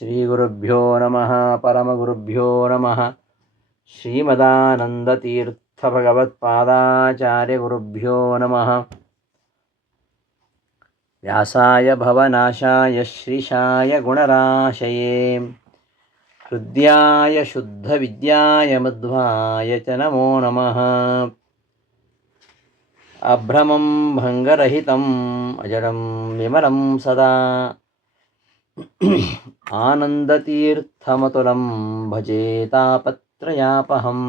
ಶ್ರೀಗುರುಭ್ಯೋ ನಮಃ ಪರಮಗುರುಭ್ಯೋ ನಮಃ ಶ್ರೀಮದಾನಂದತೀರ್ಥಭಗವತ್ಪಾದಾಚಾರ್ಯಗುರುಭ್ಯೋ ನಮಃ ವ್ಯಾಸಾಯ ಭವನಾಶಾಯ ಶ್ರೀಶಾಯ ಗುಣರಾಶಯೇ ಹೃದ್ಯಾಯ ಶುದ್ಧವಿದ್ಯಾಯ ಮಧ್ವಾಯ ಚ ನಮೋ ನಮಃ ಅಭ್ರಮಂ ಭಂಗರಹಿತಂ ಅಜಡಂ ವಿಮಲಂ ಸದಾ ಆನಂದತೀರ್ಥಮತುಲಂ ಭಜೆ ತಾಪತ್ರಯಾಪಹಂ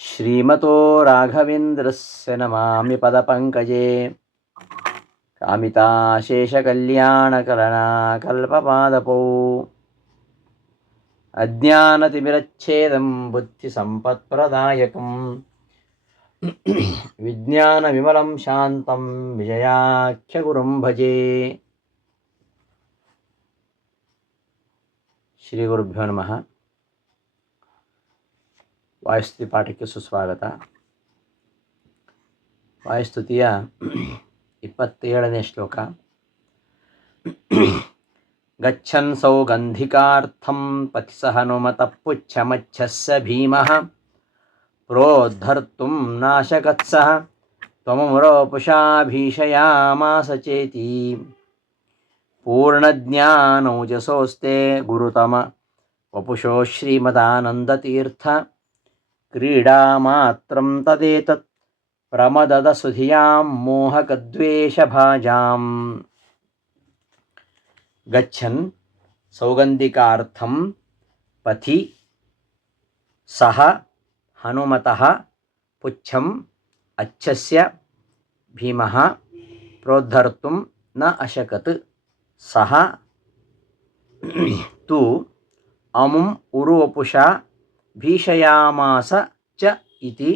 ಶ್ರೀಮತೋ ರಾಘವೇಂದ್ರಸ್ಯ ನಮಾಮಿ ಪದಪಂಕಜೇ ಕಾಮಿತಾಶೇಷಕಲ್ಯಾಣಕಲನಾಕಲ್ಪಪಾದಪೌ ಅಜ್ಞಾನತಿಮಿರಚ್ಛೇದಂ ಬುದ್ಧಿಸಂಪತ್ಪ್ರದಾಯಕಂ ವಿಜ್ಞಾನವಿಮಲಂ ಶಾಂತಂ ವಿಜಯಾಖ್ಯಗುರುಂ ಭಜೆ. ಶ್ರೀ ಗುರುಭ್ಯೋ ನಮಃ. ವಾಯುಸ್ತುತಿ ಪಾಠಕ್ಕೆ ಸುಸ್ವಾಗತ. ವಾಯುಸ್ತುತಿಯ 27ನೇ ಶ್ಲೋಕ. ಗಚ್ಚನ್ ಸೌಗಂಧಿಕಾರ್ಥಂ ಪಥಿ ಸ ಹನುಮತಃ ಪುಚ್ಛಮಚ್ಛಸ್ಸ ಭೀಮಃ ಪ್ರೋದ್ಧರ್ತುಂ ನಾಶಕತ್ಸಃ ತ್ವಮುರೋಪುಷಾ ಭೀಷಯಾಮಾಸ ಚೇತಿ ಪೂರ್ಣಜ್ಞಾನೌಜಸೋಸ್ತೆ ಗುರುತಮ ವಪುಷೋ ಶ್ರೀಮದಾನಂದತೀರ್ಥ ಕ್ರೀಡಾಮಾತ್ರಂ ತದೇತತ್ ಪ್ರಮದದ ಸುಧಿಯಾಂ ಮೋಹಕದ್ವೇಷಭಾಜಾಂ. ಗಚ್ಚನ್ ಸೌಗಂಧಿಕಾರ್ಥಂ ಪಥಿ ಸಹ ಹನುಮತಃ ಪುಚ್ಛಂ ಅಚ್ಛಸ್ಯ ಭೀಮಃ ಪ್ರೋದ್ಧರ್ತುಂ ನ ಅಶಕತ್ ಸಹ ತು ಅಮುಂ ಉರುವಪುಷಾ ಭೀಷಯಾಮಾಸ ಚ ಇತಿ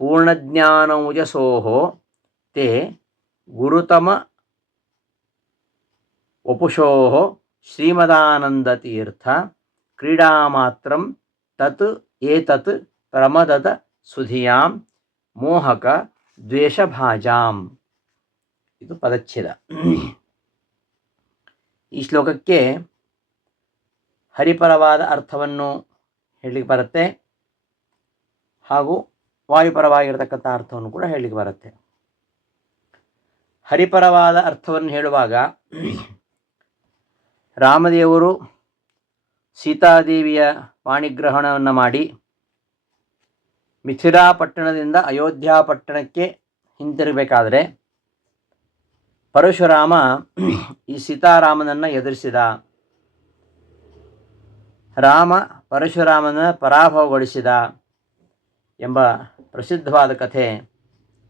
ಪೂರ್ಣಜ್ಞಾನೌಜಸೋಃ ತೇ ಗುರುತಮ ವಪುಷೋಃ ಶ್ರೀಮದಾನಂದತೀರ್ಥ ಕ್ರೀಡಾಮಾತ್ರಂ ತತ್ ಏತತ್ ಪ್ರಮದದ ಸುಧಿಯಾಂ ಮೋಹಕ ದ್ವೇಷಭಾಜಾಂ. ಇದು ಪದಚ್ಛೇದ. ಈ ಶ್ಲೋಕಕ್ಕೆ ಹರಿಪರವಾದ ಅರ್ಥವನ್ನು ಹೇಳಲಿಕ್ಕೆ ಬರುತ್ತೆ, ಹಾಗೂ ವಾಯುಪರವಾಗಿರತಕ್ಕಂಥ ಅರ್ಥವನ್ನು ಕೂಡ ಹೇಳಲಿಕ್ಕೆ ಬರುತ್ತೆ. ಹರಿಪರವಾದ ಅರ್ಥವನ್ನು ಹೇಳುವಾಗ ರಾಮದೇವರು ಸೀತಾದೇವಿಯ ಪಾಣಿಗ್ರಹಣವನ್ನು ಮಾಡಿ ಮಿಥಿಲಾ ಪಟ್ಟಣದಿಂದ ಅಯೋಧ್ಯ ಪಟ್ಟಣಕ್ಕೆ ಹಿಂತಿರುಗಬೇಕಾದರೆ ಪರಶುರಾಮ ಈ ಸೀತಾರಾಮನನ್ನು ಎದುರಿಸಿದ. ರಾಮ ಪರಶುರಾಮನ ಪರಾಭವಗೊಳಿಸಿದ ಎಂಬ ಪ್ರಸಿದ್ಧವಾದ ಕಥೆ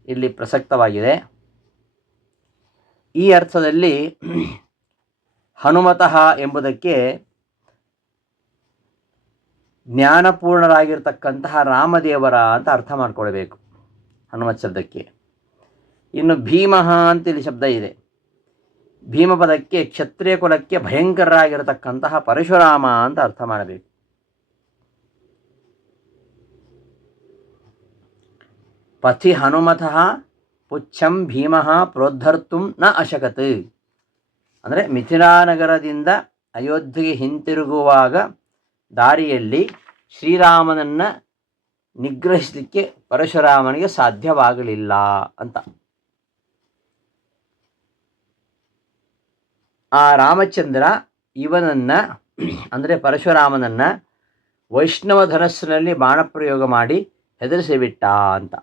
ಇಲ್ಲಿ ಪ್ರಸಕ್ತವಾಗಿದೆ. ಈ ಅರ್ಥದಲ್ಲಿ ಹನುಮತಃ ಎಂಬುದಕ್ಕೆ ಜ್ಞಾನಪೂರ್ಣರಾಗಿರ್ತಕ್ಕಂತಹ ರಾಮದೇವರ ಅಂತ ಅರ್ಥ ಮಾಡಿಕೊಳ್ಬೇಕು ಹನುಮತ್ ಶಬ್ದಕ್ಕೆ. ಇನ್ನು ಭೀಮಃ ಅಂತ ಇಲ್ಲಿ ಶಬ್ದ ಇದೆ. ಭೀಮ ಪದಕ್ಕೆ ಕ್ಷತ್ರಿಯ ಕುಲಕ್ಕೆ ಭಯಂಕರರಾಗಿರತಕ್ಕಂತಹ ಪರಶುರಾಮ ಅಂತ ಅರ್ಥ ಮಾಡಬೇಕು. ಪಥಿ ಹನುಮತಃ ಪುಚ್ಛಂ ಭೀಮಃ ಪ್ರೋದ್ಧರ್ತುಂ ನ ಅಶಕತ್. ಅಂದರೆ ಮಿಥಿಲಾನಗರದಿಂದ ಅಯೋಧ್ಯೆಗೆ ಹಿಂತಿರುಗುವಾಗ ದಾರಿಯಲ್ಲಿ ಶ್ರೀರಾಮನನ್ನು ನಿಗ್ರಹಿಸಲಿಕ್ಕೆ ಪರಶುರಾಮನಿಗೆ ಸಾಧ್ಯವಾಗಲಿಲ್ಲ ಅಂತ. ಆ ರಾಮಚಂದ್ರ ಇವನನ್ನು ಅಂದರೆ ಪರಶುರಾಮನನ್ನು ವೈಷ್ಣವ ಧನಸ್ಸಿನಲ್ಲಿ ಬಾಣಪ್ರಯೋಗ ಮಾಡಿ ಹೆದರಿಸಿಬಿಟ್ಟ ಅಂತ.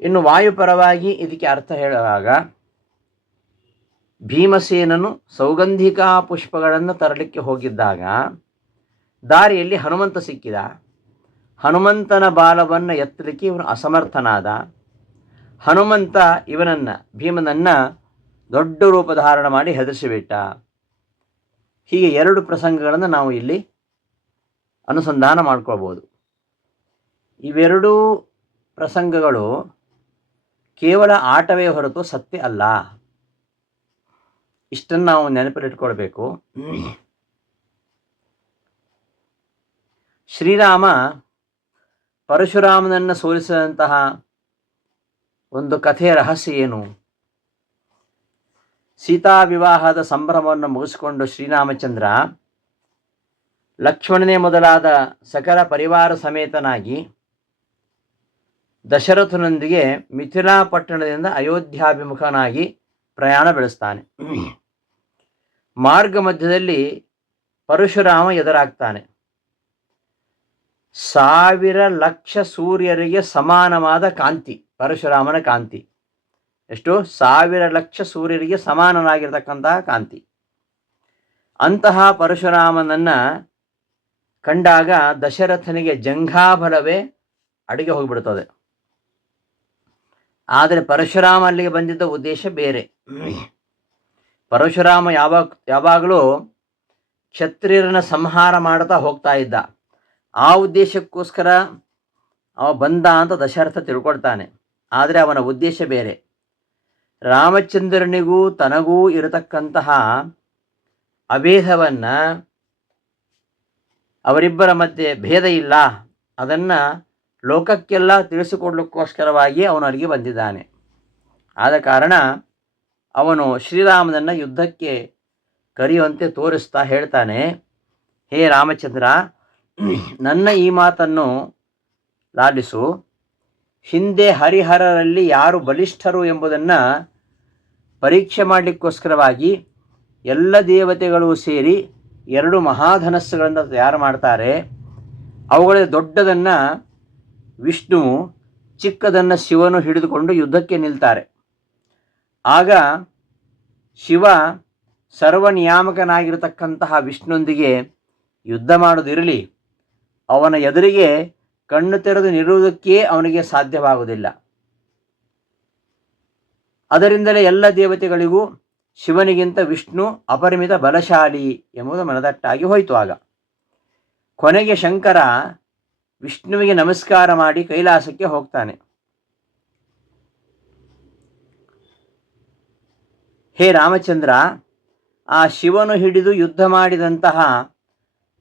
ಇನ್ನು ವಾಯುಪರವಾಗಿ ಇದಕ್ಕೆ ಅರ್ಥ ಹೇಳುವಾಗ ಭೀಮಸೇನನು ಸೌಗಂಧಿಕಾ ಪುಷ್ಪಗಳನ್ನು ತರಲಿಕ್ಕೆ ಹೋಗಿದ್ದಾಗ ದಾರಿಯಲ್ಲಿ ಹನುಮಂತ ಸಿಕ್ಕಿದ. ಹನುಮಂತನ ಬಾಲವನ್ನು ಎತ್ತಲಿಕ್ಕೆ ಇವನು ಅಸಮರ್ಥನಾದ. ಹನುಮಂತ ಇವನನ್ನು ಭೀಮನನ್ನು ದೊಡ್ಡ ರೂಪಧಾರಣ ಮಾಡಿ ಹೆದರಿಸಿಬಿಟ್ಟ. ಹೀಗೆ 2 ಪ್ರಸಂಗಗಳನ್ನು ನಾವು ಇಲ್ಲಿ ಅನುಸಂಧಾನ ಮಾಡ್ಕೊಳ್ಬೋದು. ಇವೆರಡೂ ಪ್ರಸಂಗಗಳು ಕೇವಲ ಆಟವೇ ಹೊರತು ಸತ್ಯ ಅಲ್ಲ. ಇಷ್ಟನ್ನು ನಾವು ನೆನಪಿಟ್ಕೊಳ್ಬೇಕು. ಶ್ರೀರಾಮ ಪರಶುರಾಮನನ್ನು ಸೋಲಿಸಿದಂತಹ ಒಂದು ಕಥೆಯ ರಹಸ್ಯ ಏನು? ಸೀತಾ ವಿವಾಹದ ಸಂಭ್ರಮವನ್ನು ಮುಗಿಸಿಕೊಂಡು ಶ್ರೀರಾಮಚಂದ್ರ ಲಕ್ಷ್ಮಣನೇ ಮೊದಲಾದ ಸಕಲ ಪರಿವಾರ ಸಮೇತನಾಗಿ ದಶರಥನೊಂದಿಗೆ ಮಿಥಿಲಾ ಪಟ್ಟಣದಿಂದ ಅಯೋಧ್ಯಾಭಿಮುಖನಾಗಿ ಪ್ರಯಾಣ ಬೆಳೆಸ್ತಾನೆ. ಮಾರ್ಗ ಮಧ್ಯದಲ್ಲಿ ಪರಶುರಾಮ ಎದುರಾಗ್ತಾನೆ. 1000 ಲಕ್ಷ ಸೂರ್ಯರಿಗೆ ಸಮಾನವಾದ ಕಾಂತಿ, ಪರಶುರಾಮನ ಕಾಂತಿ. ಎಷ್ಟು? 1000 ಲಕ್ಷ ಸೂರ್ಯರಿಗೆ ಸಮಾನನಾಗಿರ್ತಕ್ಕಂತಹ ಕಾಂತಿ. ಅಂತಹ ಪರಶುರಾಮನನ್ನು ಕಂಡಾಗ ದಶರಥನಿಗೆ ಜಂಘಾಬಲವೇ ಅಡಿಗೆ ಹೋಗಿಬಿಡ್ತದೆ. ಆದರೆ ಪರಶುರಾಮ ಅಲ್ಲಿಗೆ ಬಂದಿದ್ದ ಉದ್ದೇಶ ಬೇರೆ. ಪರಶುರಾಮ ಯಾವಾಗಲೂ ಕ್ಷತ್ರಿಯರನ್ನ ಸಂಹಾರ ಮಾಡ್ತಾ ಹೋಗ್ತಾ ಇದ್ದ. ಆ ಉದ್ದೇಶಕ್ಕೋಸ್ಕರ ಅವ ಬಂದ ಅಂತ ದಶರಥ ತಿಳ್ಕೊಳ್ತಾನೆ. ಆದರೆ ಅವನ ಉದ್ದೇಶ ಬೇರೆ. ರಾಮಚಂದ್ರನಿಗೂ ತನಗೂ ಇರತಕ್ಕಂತಹ ಅಭೇದವನ್ನು, ಅವರಿಬ್ಬರ ಮಧ್ಯೆ ಭೇದ ಇಲ್ಲ, ಅದನ್ನು ಲೋಕಕ್ಕೆಲ್ಲ ತಿಳಿಸಿಕೊಡ್ಲಿಕ್ಕೋಸ್ಕರವಾಗಿ ಅವನು ಅಲ್ಲಿಗೆ ಬಂದಿದ್ದಾನೆ. ಆದ ಕಾರಣ ಅವನು ಶ್ರೀರಾಮನನ್ನು ಯುದ್ಧಕ್ಕೆ ಕರೆಯುವಂತೆ ತೋರಿಸ್ತಾ ಹೇಳ್ತಾನೆ, ಹೇ ರಾಮಚಂದ್ರ, ನನ್ನ ಈ ಮಾತನ್ನು ಲಾಲಿಸು. ಹಿಂದೆ ಹರಿಹರರಲ್ಲಿ ಯಾರು ಬಲಿಷ್ಠರು ಎಂಬುದನ್ನು ಪರೀಕ್ಷೆ ಮಾಡಲಿಕ್ಕೋಸ್ಕರವಾಗಿ ಎಲ್ಲ ದೇವತೆಗಳು ಸೇರಿ 2 ಮಹಾಧನಸ್ಸುಗಳನ್ನು ತಯಾರು ಮಾಡ್ತಾರೆ. ಅವುಗಳ ದೊಡ್ಡದನ್ನು ವಿಷ್ಣು, ಚಿಕ್ಕದನ್ನು ಶಿವನು ಹಿಡಿದುಕೊಂಡು ಯುದ್ಧಕ್ಕೆ ನಿಲ್ತಾರೆ. ಆಗ ಶಿವ ಸರ್ವನಿಯಾಮಕನಾಗಿರತಕ್ಕಂತಹ ವಿಷ್ಣುವೊಂದಿಗೆ ಯುದ್ಧ ಮಾಡೋದಿರಲಿ, ಅವನ ಎದುರಿಗೆ ಕಣ್ಣು ತೆರೆದು ನಿಲ್ಲುವುದಕ್ಕೆ ಅವನಿಗೆ ಸಾಧ್ಯವಾಗುವುದಿಲ್ಲ. ಅದರಿಂದಲೇ ಎಲ್ಲ ದೇವತೆಗಳಿಗೂ ಶಿವನಿಗಿಂತ ವಿಷ್ಣು ಅಪರಿಮಿತ ಬಲಶಾಲಿ ಎಂಬುದು ಮನದಟ್ಟಾಗಿ ಹೋಯಿತು. ಆಗ ಕೊನೆಗೆ ಶಂಕರ ವಿಷ್ಣುವಿಗೆ ನಮಸ್ಕಾರ ಮಾಡಿ ಕೈಲಾಸಕ್ಕೆ ಹೋಗ್ತಾನೆ. ಹೇ ರಾಮಚಂದ್ರ, ಆ ಶಿವನು ಹಿಡಿದು ಯುದ್ಧ ಮಾಡಿದಂತಹ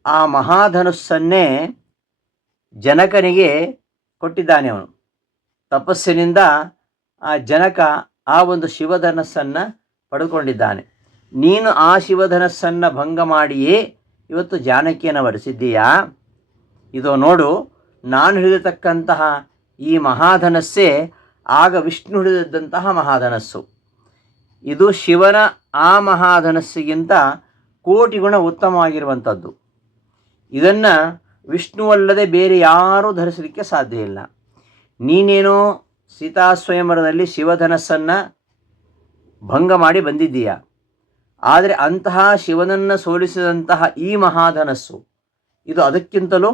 ಆ ಮಹಾಧನುಸ್ಸನ್ನೇ ಜನಕನಿಗೆ ಕೊಟ್ಟಿದ್ದಾನೆ. ಅವನು ತಪಸ್ಸಿನಿಂದ ಆ ಜನಕ ಆ ಒಂದು ಶಿವಧನಸ್ಸನ್ನು ಪಡೆದುಕೊಂಡಿದ್ದಾನೆ. ನೀನು ಆ ಶಿವಧನಸ್ಸನ್ನು ಭಂಗ ಮಾಡಿಯೇ ಇವತ್ತು ಜಾನಕಿಯನ್ನು ವರಿಸಿದ್ದೀಯಾ? ಇದು ನೋಡು, ನಾನು ಹಿಡಿದಿರ್ತಕ್ಕಂತಹ ಈ ಮಹಾಧನಸ್ಸೇ ಆಗ ವಿಷ್ಣು ಹಿಡಿದಿದ್ದಂತಹ ಮಹಾಧನಸ್ಸು. ಇದು ಶಿವನ ಆ ಮಹಾಧನಸ್ಸಿಗಿಂತ ಕೋಟಿ ಗುಣ ಉತ್ತಮವಾಗಿರುವಂಥದ್ದು. ಇದನ್ನು ವಿಷ್ಣುವಲ್ಲದೆ ಬೇರೆ ಯಾರೂ ಧರಿಸಲಿಕ್ಕೆ ಸಾಧ್ಯ ಇಲ್ಲ. ನೀನೇನೋ ಸೀತಾ ಸ್ವಯಂವರದಲ್ಲಿ ಶಿವಧನಸ್ಸನ್ನು ಭಂಗ ಮಾಡಿ ಬಂದಿದ್ದೀಯ. ಆದರೆ ಅಂತಹ ಶಿವನನ್ನು ಸೋಲಿಸಿದಂತಹ ಈ ಮಹಾಧನಸ್ಸು ಇದು ಅದಕ್ಕಿಂತಲೂ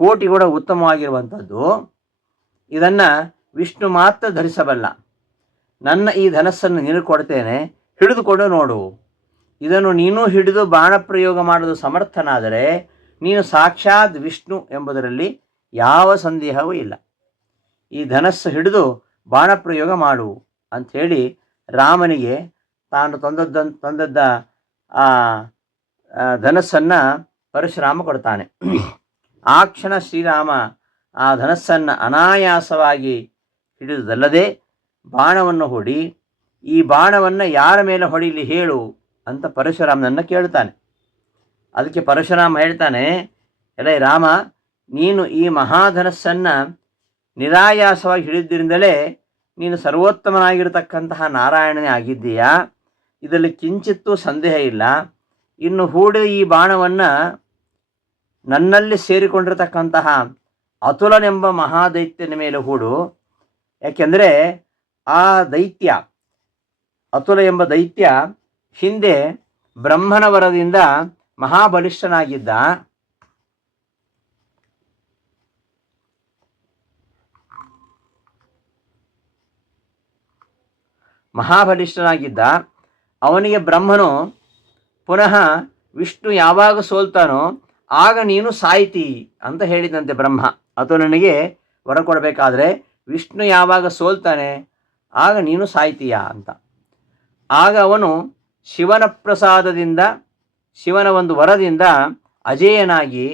ಕೋಟಿ ಗುಣ ಉತ್ತಮವಾಗಿರುವಂಥದ್ದು. ಇದನ್ನು ವಿಷ್ಣು ಮಾತ್ರ ಧರಿಸಬಲ್ಲ. ನನ್ನ ಈ ಧನಸ್ಸನ್ನು ನೀನು ಕೊಡ್ತೇನೆ, ಹಿಡಿದುಕೊಂಡು ನೋಡು. ಇದನ್ನು ನೀನು ಹಿಡಿದು ಬಾಣ ಪ್ರಯೋಗ ಮಾಡಲು ಸಮರ್ಥನಾದರೆ ನೀನು ಸಾಕ್ಷಾತ್ ವಿಷ್ಣು ಎಂಬುದರಲ್ಲಿ ಯಾವ ಸಂದೇಹವೂ ಇಲ್ಲ. ಈ ಧನಸ್ಸು ಹಿಡಿದು ಬಾಣ ಪ್ರಯೋಗ ಮಾಡು ಅಂಥೇಳಿ ರಾಮನಿಗೆ ತಾನು ತಂದದ್ದ ಆ ಧನಸ್ಸನ್ನು ಪರಶುರಾಮ ಕೊಡ್ತಾನೆ. ಆ ಕ್ಷಣ ಶ್ರೀರಾಮ ಆ ಧನಸ್ಸನ್ನು ಅನಾಯಾಸವಾಗಿ ಹಿಡಿದುದಲ್ಲದೆ ಬಾಣವನ್ನು ಹೂಡಿ, ಈ ಬಾಣವನ್ನು ಯಾರ ಮೇಲೆ ಹೊಡೀಲಿ ಹೇಳು ಅಂತ ಪರಶುರಾಮನನ್ನು ಕೇಳ್ತಾನೆ. ಅದಕ್ಕೆ ಪರಶುರಾಮ ಹೇಳ್ತಾನೆ, ಎಲೈ ರಾಮ, ನೀನು ಈ ಮಹಾಧನಸ್ಸನ್ನು ನಿರಾಯಾಸವಾಗಿ ಹಿಡಿದ್ರಿಂದಲೇ ನೀನು ಸರ್ವೋತ್ತಮನಾಗಿರತಕ್ಕಂತಹ ನಾರಾಯಣನೇ ಆಗಿದ್ದೀಯಾ. ಇದರಲ್ಲಿ ಕಿಂಚಿತ್ತೂ ಸಂದೇಹ ಇಲ್ಲ. ಇನ್ನು ಹೂಡಿದ ಈ ಬಾಣವನ್ನು ನನ್ನಲ್ಲಿ ಸೇರಿಕೊಂಡಿರತಕ್ಕಂತಹ ಅತುಲನೆಂಬ ಮಹಾದೈತ್ಯನ ಮೇಲೆ ಹೂಡು. ಯಾಕೆಂದರೆ ಆ ದೈತ್ಯ, ಅತುಲ ಎಂಬ ದೈತ್ಯ ಹಿಂದೆ ಬ್ರಹ್ಮನ ವರದಿಂದ ಮಹಾಬಲಿಷ್ಠನಾಗಿದ್ದ. ಅವನಿಗೆ ಬ್ರಹ್ಮನು ಪುನಃ ವಿಷ್ಣು ಯಾವಾಗ ಸೋಲ್ತಾನೋ ಆಗ ನೀನು ಸಾಯ್ತಿ ಅಂತ ಹೇಳಿದಂತೆ ಬ್ರಹ್ಮ. ಅತುಲನಿಗೆ ವರ ಕೊಡಬೇಕಾದ್ರೆ ವಿಷ್ಣು ಯಾವಾಗ ಸೋಲ್ತಾನೆ ಆಗ ನೀನು ಸಾಯ್ತೀಯ ಅಂತ. ಆಗ ಅವನು ಶಿವನ ಪ್ರಸಾದದಿಂದ, ಶಿವನ ಒಂದು ವರದಿಂದ ಅಜೇಯನಾಗಿ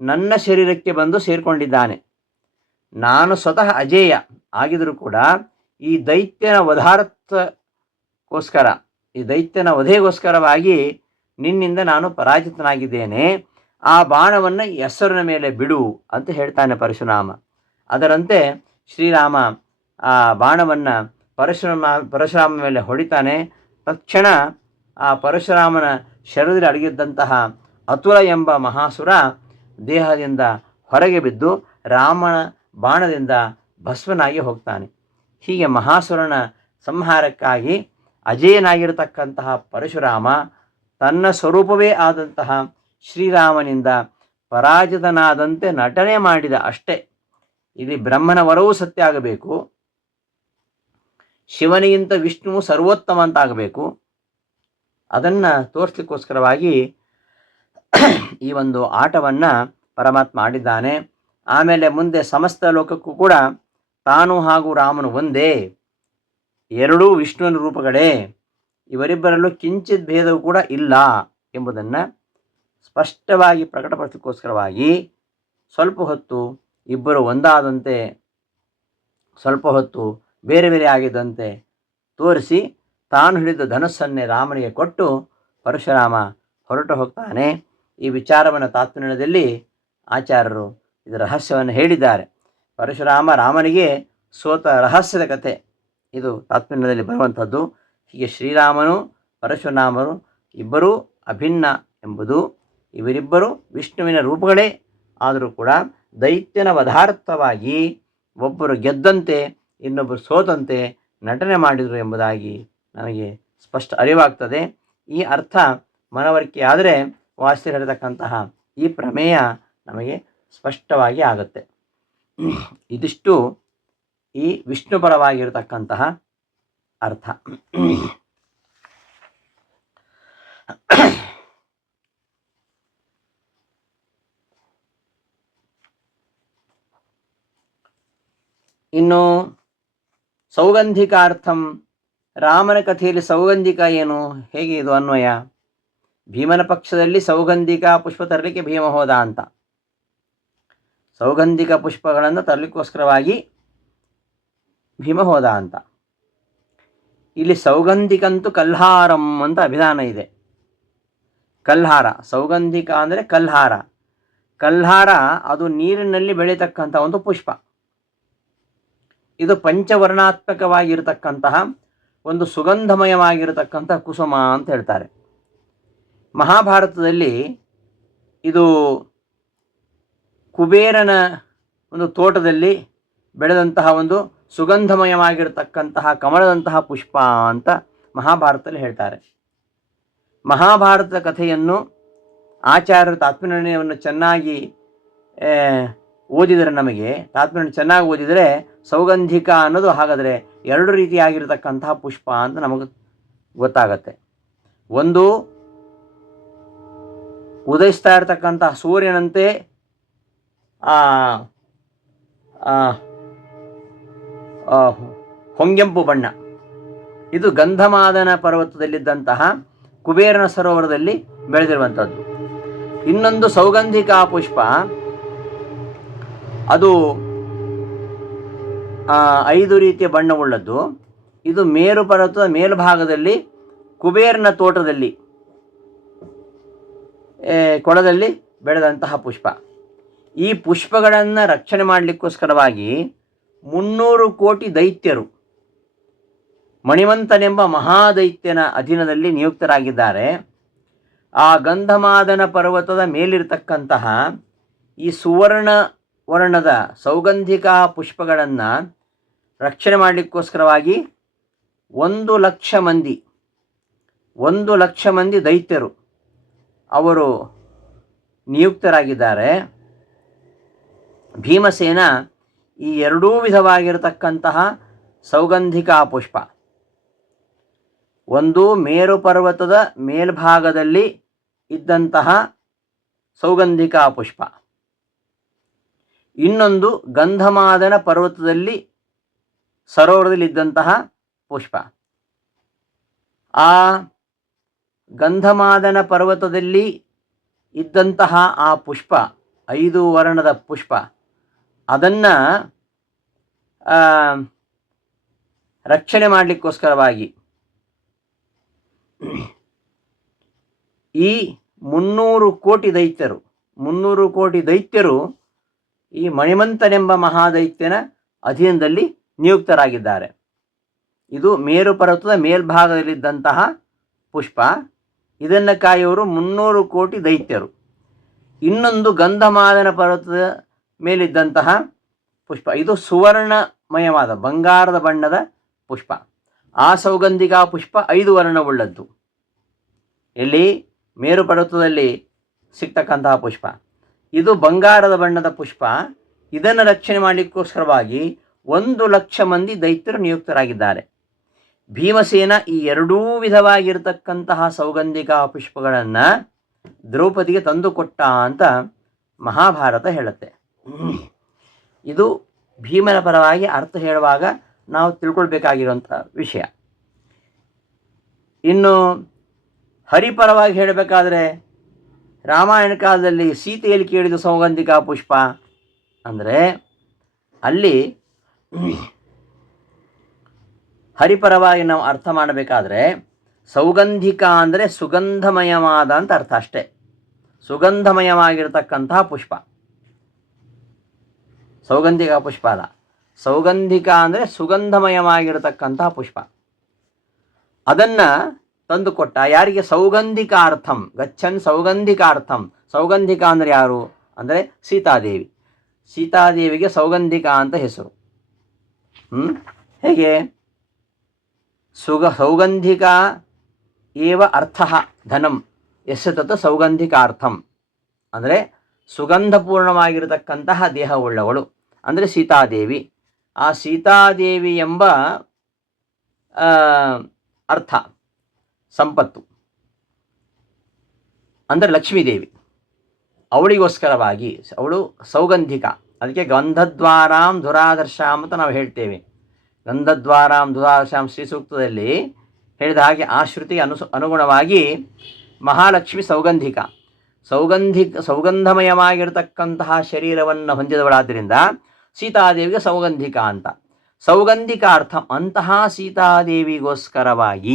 ನನ್ನ ಶರೀರಕ್ಕೆ ಬಂದು ಸೇರಿಕೊಂಡಿದ್ದಾನೆ. ನಾನು ಸ್ವತಃ ಅಜೇಯ ಆಗಿದರೂ ಕೂಡ ಈ ದೈತ್ಯನ ವಧಾರ್ಥಕ್ಕೋಸ್ಕರ, ಈ ದೈತ್ಯನ ವಧೆಗೋಸ್ಕರವಾಗಿ ನಿನ್ನಿಂದ ನಾನು ಪರಾಜಿತನಾಗಿದ್ದೇನೆ, ಆ ಬಾಣವನ್ನು ಹೆಸರಿನ ಮೇಲೆ ಬಿಡು ಅಂತ ಹೇಳ್ತಾನೆ ಪರಶುರಾಮ. ಅದರಂತೆ ಶ್ರೀರಾಮ ಆ ಬಾಣವನ್ನು ಪರಶುರಾಮ ಮೇಲೆ ಹೊಡಿತಾನೆ. ತಕ್ಷಣ ಆ ಪರಶುರಾಮನ ಶರೀರದಲ್ಲಿ ಅಡಗಿದ್ದಂತಹ ಅತುಲ ಎಂಬ ಮಹಾಸುರ ದೇಹದಿಂದ ಹೊರಗೆ ಬಿದ್ದು ರಾಮನ ಬಾಣದಿಂದ ಭಸ್ಮನಾಗಿ ಹೋಗ್ತಾನೆ. ಹೀಗೆ ಮಹಾಸುರನ ಸಂಹಾರಕ್ಕಾಗಿ ಅಜೇಯನಾಗಿರತಕ್ಕಂತಹ ಪರಶುರಾಮ ತನ್ನ ಸ್ವರೂಪವೇ ಆದಂತಹ ಶ್ರೀರಾಮನಿಂದ ಪರಾಜಿತನಾದಂತೆ ನಟನೆ ಮಾಡಿದ ಅಷ್ಟೇ. ಇಲ್ಲಿ ಬ್ರಹ್ಮನ ವರವೂ ಸತ್ಯ ಆಗಬೇಕು, ಶಿವನಿಗಿಂತ ವಿಷ್ಣುವು ಸರ್ವೋತ್ತಮ ಅಂತ ಆಗಬೇಕು. ಅದನ್ನು ತೋರಿಸ್ಲಿಕ್ಕೋಸ್ಕರವಾಗಿ ಈ ಒಂದು ಆಟವನ್ನು ಪರಮಾತ್ಮ ಆಡಿದ್ದಾನೆ. ಆಮೇಲೆ ಮುಂದೆ ಸಮಸ್ತ ಲೋಕಕ್ಕೂ ಕೂಡ ತಾನು ಹಾಗೂ ರಾಮನು ಒಂದೇ, ಎರಡೂ ವಿಷ್ಣುವಿನ ರೂಪಗಳೇ, ಇವರಿಬ್ಬರಲ್ಲೂ ಕಿಂಚಿತ್ ಭೇದವೂ ಕೂಡ ಇಲ್ಲ ಎಂಬುದನ್ನು ಸ್ಪಷ್ಟವಾಗಿ ಪ್ರಕಟಪಡಿಸಲಿಕ್ಕೋಸ್ಕರವಾಗಿ ಸ್ವಲ್ಪ ಹೊತ್ತು ಇಬ್ಬರು ಒಂದಾದಂತೆ, ಸ್ವಲ್ಪ ಹೊತ್ತು ಬೇರೆ ಬೇರೆ ಆಗಿದ್ದಂತೆ ತೋರಿಸಿ ತಾನು ಹಿಡಿದ ಧನುಸ್ಸನ್ನೇ ರಾಮನಿಗೆ ಕೊಟ್ಟು ಪರಶುರಾಮ ಹೊರಟು ಹೋಗ್ತಾನೆ. ಈ ವಿಚಾರವನ್ನು ತಾತ್ಪರ್ಯದಲ್ಲಿ ಆಚಾರ್ಯರು ಇದರ ರಹಸ್ಯವನ್ನು ಹೇಳಿದ್ದಾರೆ. ಪರಶುರಾಮ ರಾಮನಿಗೆ ಸೋತ ರಹಸ್ಯದ ಕಥೆ ಇದು ತಾತ್ಪರ್ಯದಲ್ಲಿ ಬರುವಂಥದ್ದು. ಹೀಗೆ ಶ್ರೀರಾಮನು ಪರಶುರಾಮರು ಇಬ್ಬರೂ ಅಭಿನ್ನ ಎಂಬುದು, ಇವರಿಬ್ಬರು ವಿಷ್ಣುವಿನ ರೂಪಗಳೇ ಆದರೂ ಕೂಡ ದೈತ್ಯನ ವಧಾರ್ಥವಾಗಿ ಒಬ್ಬರು ಗೆದ್ದಂತೆ ಇನ್ನೊಬ್ಬರು ಸೋತಂತೆ ನಟನೆ ಮಾಡಿದರು ಎಂಬುದಾಗಿ ನಮಗೆ ಸ್ಪಷ್ಟ ಅರಿವಾಗ್ತದೆ. ಈ ಅರ್ಥ ಮನವರಿಕೆ ಆದರೆ ವಾಸ್ತಿ ಹೇಳಿರ್ತಕ್ಕಂತಹ ಈ ಪ್ರಮೇಯ ನಮಗೆ ಸ್ಪಷ್ಟವಾಗಿ ಆಗುತ್ತೆ. ಇದಿಷ್ಟು ಈ ವಿಷ್ಣುಪರವಾಗಿರತಕ್ಕಂತಹ ಅರ್ಥ. ಇನ್ನು ಸೌಗಂಧಿಕಾರ್ಥಂ, ರಾಮನ ಕಥೆಯಲ್ಲಿ ಸೌಗಂಧಿಕ ಏನು, ಹೇಗೆ ಇದು ಅನ್ವಯ? ಭೀಮನ ಪಕ್ಷದಲ್ಲಿ ಸೌಗಂಧಿಕ ಪುಷ್ಪ ತರಲಿಕ್ಕೆ ಭೀಮ ಹೋದ ಅಂತ, ಸೌಗಂಧಿಕ ಪುಷ್ಪಗಳನ್ನು ತರಲಿಕ್ಕೋಸ್ಕರವಾಗಿ ಭೀಮ ಹೋದ ಅಂತ. ಇಲ್ಲಿ ಸೌಗಂಧಿಕಂತೂ ಕಲ್ಹಾರಂ ಅಂತ ಅಭಿಧಾನ ಇದೆ. ಕಲ್ಹಾರ, ಸೌಗಂಧಿಕ ಅಂದರೆ ಕಲ್ಹಾರ. ಕಲ್ಹಾರ ಅದು ನೀರಿನಲ್ಲಿ ಬೆಳೀತಕ್ಕಂಥ ಒಂದು ಪುಷ್ಪ. ಇದು ಪಂಚವರ್ಣಾತ್ಮಕವಾಗಿರತಕ್ಕಂತಹ ಒಂದು ಸುಗಂಧಮಯವಾಗಿರತಕ್ಕಂಥ ಕುಸುಮ ಅಂತ ಹೇಳ್ತಾರೆ. ಮಹಾಭಾರತದಲ್ಲಿ ಇದು ಕುಬೇರನ ಒಂದು ತೋಟದಲ್ಲಿ ಬೆಳೆದಂತಹ ಒಂದು ಸುಗಂಧಮಯವಾಗಿರತಕ್ಕಂತಹ ಕಮಲದಂತಹ ಪುಷ್ಪ ಅಂತ ಮಹಾಭಾರತದಲ್ಲಿ ಹೇಳ್ತಾರೆ. ಮಹಾಭಾರತದ ಕಥೆಯನ್ನು ಆಚಾರ್ಯರು ತಾತ್ಪರ್ಯವನ್ನು ಚೆನ್ನಾಗಿ ಓದಿದರೆ, ನಮಗೆ ತಾತ್ಪರ್ಯ ಚೆನ್ನಾಗಿ ಓದಿದರೆ ಸೌಗಂಧಿಕ ಅನ್ನೋದು ಹಾಗಾದರೆ ಎರಡು ರೀತಿಯಾಗಿರತಕ್ಕಂತಹ ಪುಷ್ಪ ಅಂತ ನಮಗೆ ಗೊತ್ತಾಗತ್ತೆ. ಒಂದು ಉದಯಿಸ್ತಾ ಇರತಕ್ಕಂತಹ ಸೂರ್ಯನಂತೆ ಹೊಂಗೆಂಪು ಬಣ್ಣ, ಇದು ಗಂಧಮಾದನ ಪರ್ವತದಲ್ಲಿದ್ದಂತಹ ಕುಬೇರನ ಸರೋವರದಲ್ಲಿ ಬೆಳೆದಿರುವಂಥದ್ದು. ಇನ್ನೊಂದು ಸೌಗಂಧಿಕ ಪುಷ್ಪ, ಅದು 5 ರೀತಿಯ ಬಣ್ಣವುಳ್ಳದ್ದು. ಇದು ಮೇರು ಪರ್ವತದ ಮೇಲ್ಭಾಗದಲ್ಲಿ ಕುಬೇರನ ತೋಟದಲ್ಲಿ ಕೊಳದಲ್ಲಿ ಬೆಳೆದಂತಹ ಪುಷ್ಪ. ಈ ಪುಷ್ಪಗಳನ್ನು ರಕ್ಷಣೆ ಮಾಡಲಿಕ್ಕೋಸ್ಕರವಾಗಿ 300 ಕೋಟಿ ದೈತ್ಯರು ಮಣಿವಂತನೆಂಬ ಮಹಾದೈತ್ಯನ ಅಧೀನದಲ್ಲಿ ನಿಯುಕ್ತರಾಗಿದ್ದಾರೆ. ಆ ಗಂಧಮಾದನ ಪರ್ವತದ ಮೇಲಿರ್ತಕ್ಕಂತಹ ಈ ಸುವರ್ಣ ವರ್ಣದ ಸೌಗಂಧಿಕ ಪುಷ್ಪಗಳನ್ನು ರಕ್ಷಣೆ ಮಾಡಲಿಕ್ಕೋಸ್ಕರವಾಗಿ 1 ಲಕ್ಷ ಮಂದಿ ದೈತ್ಯರು ಅವರು ನಿಯುಕ್ತರಾಗಿದ್ದಾರೆ. ಭೀಮಸೇನ ಈ ಎರಡೂ ವಿಧವಾಗಿರತಕ್ಕಂತಹ ಸೌಗಂಧಿಕ ಪುಷ್ಪ, ಒಂದು ಮೇರು ಪರ್ವತದ ಮೇಲ್ಭಾಗದಲ್ಲಿ ಇದ್ದಂತಹ ಸೌಗಂಧಿಕ ಪುಷ್ಪ, ಇನ್ನೊಂದು ಗಂಧಮಾದನ ಪರ್ವತದಲ್ಲಿ ಸರೋವರದಲ್ಲಿದ್ದಂತಹ ಪುಷ್ಪ. ಆ ಗಂಧಮಾದನ ಪರ್ವತದಲ್ಲಿ ಇದ್ದಂತಹ ಆ ಪುಷ್ಪ 5 ವರ್ಣದ ಪುಷ್ಪ, ಅದನ್ನು ರಕ್ಷಣೆ ಮಾಡಲಿಕ್ಕೋಸ್ಕರವಾಗಿ ಈ 300 ಕೋಟಿ ದೈತ್ಯರು ಈ ಮಣಿಮಂತನೆಂಬ ಮಹಾದೈತ್ಯನ ಅಧೀನದಲ್ಲಿ ನಿಯುಕ್ತರಾಗಿದ್ದಾರೆ. ಇದು ಮೇರು ಪರ್ವತದ ಮೇಲ್ಭಾಗದಲ್ಲಿದ್ದಂತಹ ಪುಷ್ಪ. ಇದನ್ನು ಕಾಯುವರು 300 ಕೋಟಿ ದೈತ್ಯರು. ಇನ್ನೊಂದು ಗಂಧಮಾದನ ಪರ್ವತದ ಮೇಲಿದ್ದಂತಹ ಪುಷ್ಪ, ಇದು ಸುವರ್ಣಮಯವಾದ ಬಂಗಾರದ ಬಣ್ಣದ ಪುಷ್ಪ. ಆ ಸೌಗಂಧಿಕಾ ಪುಷ್ಪ 5 ವರ್ಣವುಳ್ಳದ್ದು. ಎಲ್ಲಿ? ಮೇರು ಪರ್ವತದಲ್ಲಿ ಸಿಗ್ತಕ್ಕಂತಹ ಪುಷ್ಪ. ಇದು ಬಂಗಾರದ ಬಣ್ಣದ ಪುಷ್ಪ. ಇದನ್ನು ರಕ್ಷಣೆ ಮಾಡಲಿಕ್ಕೋಸ್ಕರವಾಗಿ 1,00,000 ಮಂದಿ ದೈತ್ಯರು ನಿಯುಕ್ತರಾಗಿದ್ದಾರೆ. ಭೀಮಸೇನ ಈ ಎರಡೂ ವಿಧವಾಗಿರತಕ್ಕಂತಹ ಸೌಗಂಧಿಕಾ ಪುಷ್ಪಗಳನ್ನು ದ್ರೌಪದಿಗೆ ತಂದುಕೊಟ್ಟ ಅಂತ ಮಹಾಭಾರತ ಹೇಳುತ್ತೆ. ಇದು ಭೀಮನ ಪರವಾಗಿ ಅರ್ಥ ಹೇಳುವಾಗ ನಾವು ತಿಳ್ಕೊಳ್ಬೇಕಾಗಿರುವಂಥ ವಿಷಯ. ಇನ್ನು ಹರಿಪರವಾಗಿ ಹೇಳಬೇಕಾದ್ರೆ ರಾಮಾಯಣ ಕಾಲದಲ್ಲಿ ಸೀತೆಯಲ್ಲಿ ಕೇಳಿದ ಸೌಗಂಧಿಕಾ ಪುಷ್ಪ ಅಂದರೆ ಅಲ್ಲಿ ಹರಿಪರವಾಗಿ ನಾವು ಅರ್ಥ ಮಾಡಬೇಕಾದ್ರೆ ಸೌಗಂಧಿಕ ಅಂದರೆ ಸುಗಂಧಮಯವಾದ ಅಂತ ಅರ್ಥ ಅಷ್ಟೇ. ಸುಗಂಧಮಯವಾಗಿರತಕ್ಕಂತಹ ಪುಷ್ಪ ಸೌಗಂಧಿಕ ಪುಷ್ಪ ಅಲ್ಲ. ಸೌಗಂಧಿಕ ಅಂದರೆ ಸುಗಂಧಮಯವಾಗಿರತಕ್ಕಂತಹ ಪುಷ್ಪ. ಅದನ್ನು ತಂದುಕೊಟ್ಟ ಯಾರಿಗೆ? ಸೌಗಂಧಿಕಾರ್ಥಂ ಗಚ್ಚನ್ ಸೌಗಂಧಿಕಾರ್ಥಂ. ಸೌಗಂಧಿಕ ಅಂದರೆ ಯಾರು ಅಂದರೆ ಸೀತಾದೇವಿ. ಸೀತಾದೇವಿಗೆ ಸೌಗಂಧಿಕ ಅಂತ ಹೆಸರು. ಹೇಗೆ? ಸೌಗಂಧಿಕ ಏವ ಅರ್ಥ ಧನಂ ಯಸ್ಯ ತತ್ ಸೌಗಂಧಿಕಾರ್ಥಂ ಅಂದರೆ ಸುಗಂಧಪೂರ್ಣವಾಗಿರತಕ್ಕಂತಹ ದೇಹವುಳ್ಳವಳು ಅಂದರೆ ಸೀತಾದೇವಿ. ಆ ಸೀತಾದೇವಿ ಎಂಬ ಅರ್ಥ ಸಂಪತ್ತು ಅಂದರೆ ಲಕ್ಷ್ಮೀದೇವಿ. ಅವಳಿಗೋಸ್ಕರವಾಗಿ ಅವಳು ಸೌಗಂಧಿಕ. ಅದಕ್ಕೆ ಗಂಧದ್ವಾರಾಂ ದುರಾದರ್ಶಾಂ ಅಂತ ನಾವು ಹೇಳ್ತೇವೆ. ಗಂಧದ್ವಾರಾಂ ದುರಾದರ್ಶಾಂ ಶ್ರೀ ಸೂಕ್ತದಲ್ಲಿ ಹೇಳಿದ ಹಾಗೆ ಆ ಶ್ರುತಿಗೆ ಅನುಗುಣವಾಗಿ ಮಹಾಲಕ್ಷ್ಮಿ ಸೌಗಂಧಿಕ. ಸೌಗಂಧಮಯವಾಗಿರತಕ್ಕಂತಹ ಶರೀರವನ್ನು ಹೊಂದಿದವಳಾದ್ದರಿಂದ ಸೀತಾದೇವಿಗೆ ಸೌಗಂಧಿಕ ಅಂತ. ಸೌಗಂಧಿಕಾರ್ಥ ಅಂತಹ ಸೀತಾದೇವಿಗೋಸ್ಕರವಾಗಿ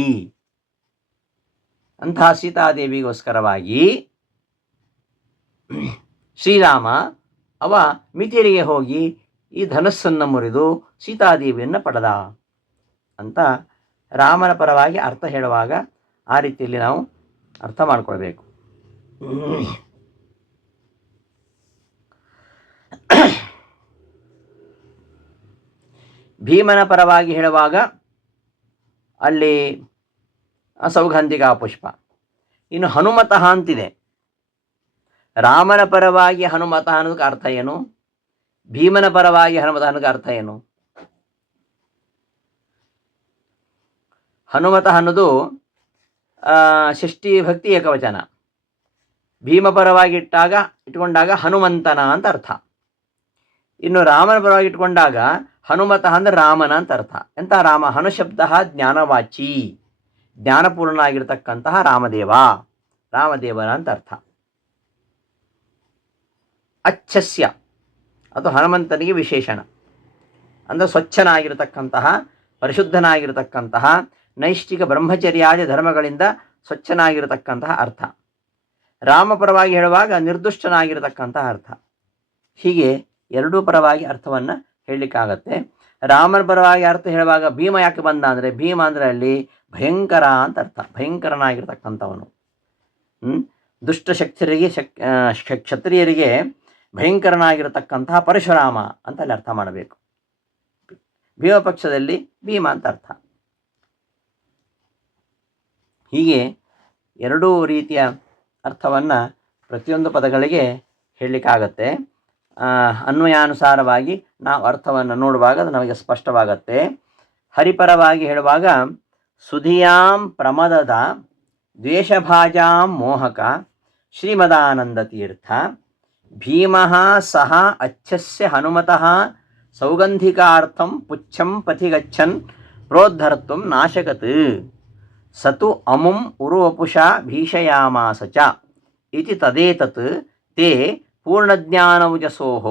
ಶ್ರೀರಾಮ ಅವ ಮಿಥಿಲೆಗೆ ಹೋಗಿ ಈ ಧನಸ್ಸನ್ನು ಮುರಿದು ಸೀತಾದೇವಿಯನ್ನು ಪಡೆದ ಅಂತ ರಾಮನ ಪರವಾಗಿ ಅರ್ಥ ಹೇಳುವಾಗ ಆ ರೀತಿಯಲ್ಲಿ ನಾವು ಅರ್ಥ ಮಾಡಿಕೊಳ್ಬೇಕು. ಭೀಮನ ಪರವಾಗಿ ಹೇಳುವಾಗ ಅಲ್ಲಿ ಸೌಗಂಧಿಕಾ ಪುಷ್ಪ. ಇನ್ನು ಹನುಮತಃ ಅಂತಿದೆ. ರಾಮನ ಪರವಾಗಿ ಹನುಮತ ಅನ್ನೋದಕ್ಕೆ ಅರ್ಥ ಏನು? ಭೀಮನ ಪರವಾಗಿ ಹನುಮತ ಅನ್ನೋದಕ್ಕೆ ಅರ್ಥ ಏನು? ಹನುಮತ ಅನ್ನೋದು ಷಷ್ಠಿ ಭಕ್ತಿ ಏಕವಚನ. ಭೀಮ ಪರವಾಗಿ ಇಟ್ಕೊಂಡಾಗ ಹನುಮಂತನ ಅಂತ ಅರ್ಥ. ಇನ್ನು ರಾಮನ ಪರವಾಗಿ ಇಟ್ಕೊಂಡಾಗ ಹನುಮತ ಅಂದರೆ ರಾಮನ ಅಂತ ಅರ್ಥ. ಎಂಥ ರಾಮ? ಹನುಶಬ್ದ ಜ್ಞಾನವಾಚಿ, ಜ್ಞಾನಪೂರ್ಣ ಆಗಿರ್ತಕ್ಕಂತಹ ರಾಮದೇವನ ಅಂತ ಅರ್ಥ. ಅಚ್ಛಸ್ಯ ಅದು ಹನುಮಂತನಿಗೆ ವಿಶೇಷಣ. ಅಂದರೆ ಸ್ವಚ್ಛನಾಗಿರತಕ್ಕಂತಹ, ಪರಿಶುದ್ಧನಾಗಿರತಕ್ಕಂತಹ, ನೈಷ್ಠಿಕ ಬ್ರಹ್ಮಚರ್ಯಾದಿ ಧರ್ಮಗಳಿಂದ ಸ್ವಚ್ಛನಾಗಿರತಕ್ಕಂತಹ ಅರ್ಥ. ರಾಮಪರವಾಗಿ ಹೇಳುವಾಗ ನಿರ್ದುಷ್ಟನಾಗಿರತಕ್ಕಂತಹ ಅರ್ಥ. ಹೀಗೆ ಎರಡೂ ಪರವಾಗಿ ಅರ್ಥವನ್ನು ಹೇಳಲಿಕ್ಕಾಗತ್ತೆ. ರಾಮನ ಪರವಾಗಿ ಅರ್ಥ ಹೇಳುವಾಗ ಭೀಮ ಯಾಕೆ ಬಂದ ಅಂದರೆ ಭೀಮ ಅಂದರೆ ಅಲ್ಲಿ ಭಯಂಕರ ಅಂತ ಅರ್ಥ. ಭಯಂಕರನಾಗಿರ್ತಕ್ಕಂಥವನು. ದುಷ್ಟಶಕ್ತರಿಗೆ ಕ್ಷತ್ರಿಯರಿಗೆ ಭಯಂಕರನಾಗಿರತಕ್ಕಂತಹ ಪರಶುರಾಮ ಅಂತ ಅಲ್ಲಿ ಅರ್ಥ ಮಾಡಬೇಕು. ಭೀಮ ಪಕ್ಷದಲ್ಲಿ ಭೀಮ ಅಂತ ಅರ್ಥ. ಹೀಗೆ ಎರಡೂ ರೀತಿಯ ಅರ್ಥವನ್ನು ಪ್ರತಿಯೊಂದು ಪದಗಳಿಗೆ ಹೇಳಲಿಕ್ಕಾಗತ್ತೆ. ಅನ್ವಯಾನುಸಾರವಾಗಿ ನಾವು ಅರ್ಥವನ್ನು ನೋಡುವಾಗ ಅದು ನಮಗೆ ಸ್ಪಷ್ಟವಾಗತ್ತೆ. ಹರಿಪರವಾಗಿ ಹೇಳುವಾಗ ಸುಧಿಯಾಂ ಪ್ರಮದದ ದ್ವೇಷಭಾಜಾಂ ಮೋಹಕ ಶ್ರೀಮದಾನಂದ ತೀರ್ಥ ಭೀಮಃ ಸಹ ಅಚ್ಛಸ್ಯ ಹನುಮತಃ ಸೌಗಂಧಿಕಾರ್ಥಂ ಪುಚ್ಛಂ ಪಥಿ ಗಚ್ಚನ್ ಪ್ರೋದ್ಧರ್ತುಂ ನಾಶಕತ್ ಸತು ಅಮುಂ ಉರುವಪುಷಾ ಭೀಷಯಾಮಾಸ ಚ ಇತಿ ತದೇತತ್ ತೇ ಪೂರ್ಣಜ್ಞಾನೌಜಸೋಃ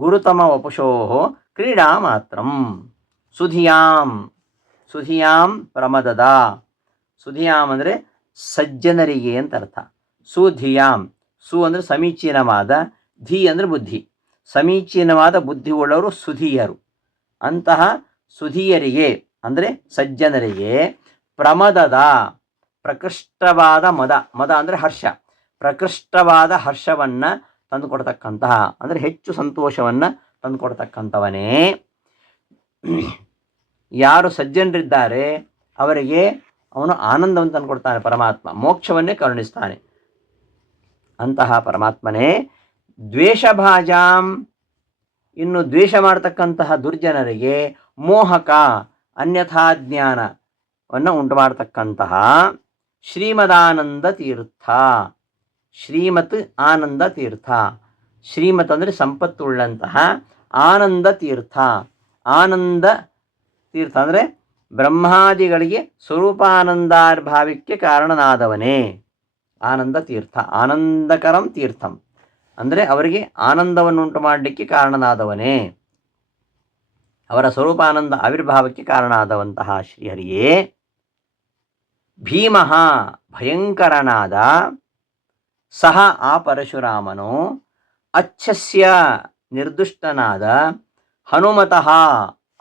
ಗುರುತಮ ವಪುಷೋಃ ಕ್ರೀಡಾ ಮಾತ್ರಂ. ಸುಧಿಯಾಂ ಪ್ರಮದದ. ಸುಧಿಯಾಮ್ ಅಂದರೆ ಸಜ್ಜನರಿಗೆ ಅಂತ ಅರ್ಥ. ಸುಧಿಯಾಮ್, ಸು ಅಂದರೆ ಸಮೀಚೀನವಾದ, ಧಿ ಅಂದರೆ ಬುದ್ಧಿ, ಸಮೀಚೀನವಾದ ಬುದ್ಧಿ ಉಳ್ಳವರು ಸುಧಿಯರು. ಅಂತಹ ಸುಧಿಯರಿಗೆ ಅಂದರೆ ಸಜ್ಜನರಿಗೆ ಪ್ರಮದದ ಪ್ರಕೃಷ್ಟವಾದ ಮದ, ಮದ ಅಂದರೆ ಹರ್ಷ, ಪ್ರಕೃಷ್ಟವಾದ ಹರ್ಷವನ್ನು ತಂದುಕೊಡ್ತಕ್ಕಂತಹ ಅಂದರೆ ಹೆಚ್ಚು ಸಂತೋಷವನ್ನು ತಂದುಕೊಡ್ತಕ್ಕಂಥವನೇ. ಯಾರು ಸಜ್ಜನರಿದ್ದಾರೆ ಅವರಿಗೆ ಅವನು ಆನಂದವನ್ನು ತಂದುಕೊಡ್ತಾನೆ ಪರಮಾತ್ಮ, ಮೋಕ್ಷವನ್ನೇ ಕರುಣಿಸ್ತಾನೆ. ಅಂತಹ ಪರಮಾತ್ಮನೇ ದ್ವೇಷಭಾಜಾಂ, ಇನ್ನು ದ್ವೇಷ ಮಾಡತಕ್ಕಂತಹ ದುರ್ಜನರಿಗೆ ಮೋಹಕ ಅನ್ಯಥಾ ಜ್ಞಾನವನ್ನು ಉಂಟು ಮಾಡತಕ್ಕಂತಹ ಶ್ರೀಮದಾನಂದ ತೀರ್ಥ. ಶ್ರೀಮತ್ ಆನಂದ ತೀರ್ಥ, ಶ್ರೀಮತ್ ಅಂದರೆ ಸಂಪತ್ತುಳ್ಳಂತಹ, ಆನಂದ ತೀರ್ಥ, ಆನಂದ ತೀರ್ಥ ಅಂದರೆ ಬ್ರಹ್ಮಾದಿಗಳಿಗೆ ಸ್ವರೂಪಾನಂದಾರ್ಭಾವಕ್ಕೆ ಕಾರಣನಾದವನೇ ಆನಂದ ತೀರ್ಥ. ಆನಂದಕರಂ ತೀರ್ಥಂ ಅಂದರೆ ಅವರಿಗೆ ಆನಂದವನ್ನು ಉಂಟು ಮಾಡಲಿಕ್ಕೆ ಕಾರಣನಾದವನೇ, ಅವರ ಸ್ವರೂಪಾನಂದ ಆವಿರ್ಭಾವಕ್ಕೆ ಕಾರಣ ಆದವಂತಹ ಶ್ರೀಹರಿಯೇ. ಭೀಮಃ ಭಯಂಕರನಾದ, ಸಹ ಆ ಪರಶುರಾಮನು, ಅಚ್ಛಸ್ಯ ನಿರ್ದುಷ್ಟನಾದ, ಹನುಮತಃ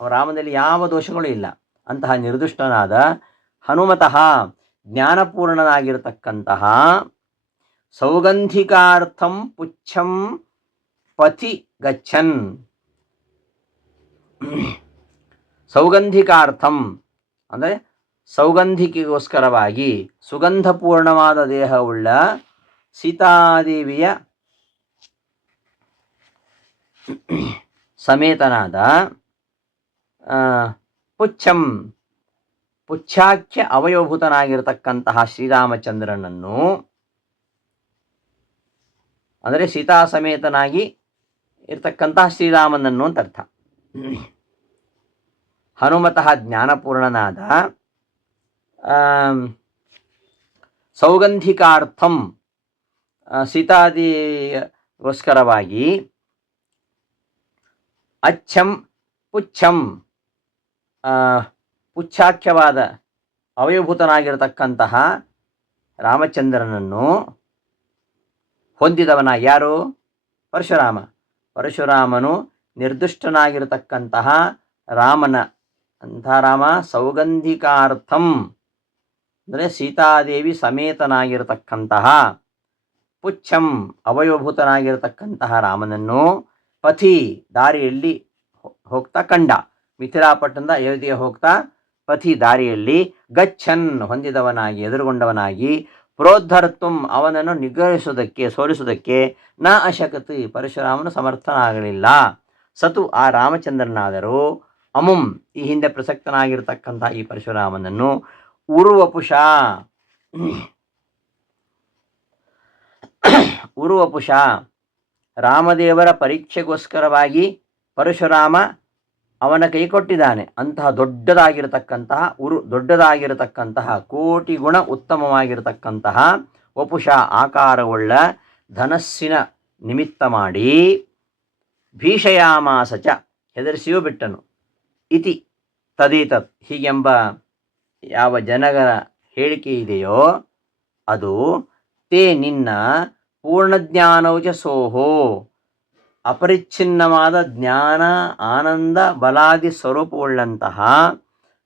ರಾಮನಲ್ಲಿ ಯಾವ ದೋಷಗಳು ಇಲ್ಲ ಅಂತಹ ನಿರ್ದುಷ್ಟನಾದ, ಹನುಮತಃ ಜ್ಞಾನಪೂರ್ಣನಾಗಿರತಕ್ಕಂತಹ, ಸೌಗಂಧಿಕಾರ್ಥಂ ಪುಚ್ಛಂ ಪಥಿ ಗಚ್ಚನ್, ಸೌಗಂಧಿಕಾರ್ಥಂ ಅಂದರೆ ಸೌಗಂಧಿಕೆಗೋಸ್ಕರವಾಗಿ ಸುಗಂಧಪೂರ್ಣವಾದ ದೇಹವುಳ್ಳ ಸೀತಾದೇವಿಯ ಸಮೇತನಾದ ಪುಚ್ಛಂ ಪುಚ್ಛಾಖ್ಯ ಅವಯವಭೂತನಾಗಿರತಕ್ಕಂತಹ ಶ್ರೀರಾಮಚಂದ್ರನನ್ನು ಅಂದರೆ ಸೀತಾ ಸಮೇತನಾಗಿ ಇರತಕ್ಕಂತಹ ಶ್ರೀರಾಮನನ್ನು ಅಂತ ಅರ್ಥ. ಹನುಮತಃ ಜ್ಞಾನಪೂರ್ಣನಾದ, ಸೌಗಂಧಿಕಾರ್ಥಂ ಸೀತಾದಿಗೋಸ್ಕರವಾಗಿ, ಅಚ್ಛಂ ಪುಚ್ಛಂ ಪುಚ್ಛಾಖ್ಯವಾದ ಅವಯವಭೂತನಾಗಿರತಕ್ಕಂತಹ ರಾಮಚಂದ್ರನನ್ನು ಹೊಂದಿದವನ ಯಾರು? ಪರಶುರಾಮ. ಪರಶುರಾಮನು ನಿರ್ದುಷ್ಟನಾಗಿರತಕ್ಕಂತಹ ರಾಮನ ಅಂಥ ರಾಮ ಸೌಗಂಧಿಕಾರ್ಥಂ ಅಂದರೆ ಸೀತಾದೇವಿ ಸಮೇತನಾಗಿರತಕ್ಕಂತಹ, ಪುಚ್ಛಂ ಅವಯವಭೂತನಾಗಿರತಕ್ಕಂತಹ ರಾಮನನ್ನು ಪಥಿ ದಾರಿಯಲ್ಲಿ ಹೋಗ್ತಾ ಕಂಡ. ಮಿಥಿಲಾಪಟ್ಟಣದ ಅಯೋಧ್ಯೆ ಹೋಗ್ತಾ ಪಥಿ ದಾರಿಯಲ್ಲಿ ಗಚ್ಚನ್ ಹೊಂದಿದವನಾಗಿ ಎದುರುಗೊಂಡವನಾಗಿ, ಪ್ರೋದ್ಧರ್ತುಂ ಅವನನ್ನು ನಿಗ್ರಹಿಸುವುದಕ್ಕೆ ಸೋಲಿಸುವುದಕ್ಕೆ ನ ಅಶಕತ್ ಪರಶುರಾಮನು ಸಮರ್ಥನಾಗಲಿಲ್ಲ. ಸತು ಆ ರಾಮಚಂದ್ರನಾದರೂ ಅಮುಂ ಈ ಹಿಂದೆ ಪ್ರಸಕ್ತನಾಗಿರತಕ್ಕಂಥ ಈ ಪರಶುರಾಮನನ್ನು ಉರುವಪುಷ ಉರುವಪುಷ ರಾಮದೇವರ ಪರೀಕ್ಷೆಗೋಸ್ಕರವಾಗಿ ಪರಶುರಾಮ ಅವನ ಕೈ ಕೊಟ್ಟಿದ್ದಾನೆ. ಅಂತಹ ದೊಡ್ಡದಾಗಿರತಕ್ಕಂತಹ ಕೋಟಿ ಗುಣ ಉತ್ತಮವಾಗಿರತಕ್ಕಂತಹ ವಪುಷ ಆಕಾರವುಳ್ಳ ಧನಸ್ಸಿನ ನಿಮಿತ್ತ ಮಾಡಿ, ಭೀಷಯಾಮಾಸ ಚ ಹೆದರಿಸಿಯೂ ಬಿಟ್ಟನು. ಇತಿ ತದೇತತ್ ಹೀಗೆಂಬ ಯಾವ ಜನಗರ ಹೇಳಿಕೆ ಇದೆಯೋ ಅದು ತೇ ನಿನ್ನ ಪೂರ್ಣಜ್ಞಾನೌಚ ಸೋಹೋ ಅಪರಿಚ್ಛಿನ್ನವಾದ ಜ್ಞಾನ ಆನಂದ ಬಲಾದಿ ಸ್ವರೂಪವುಳ್ಳಂತಹ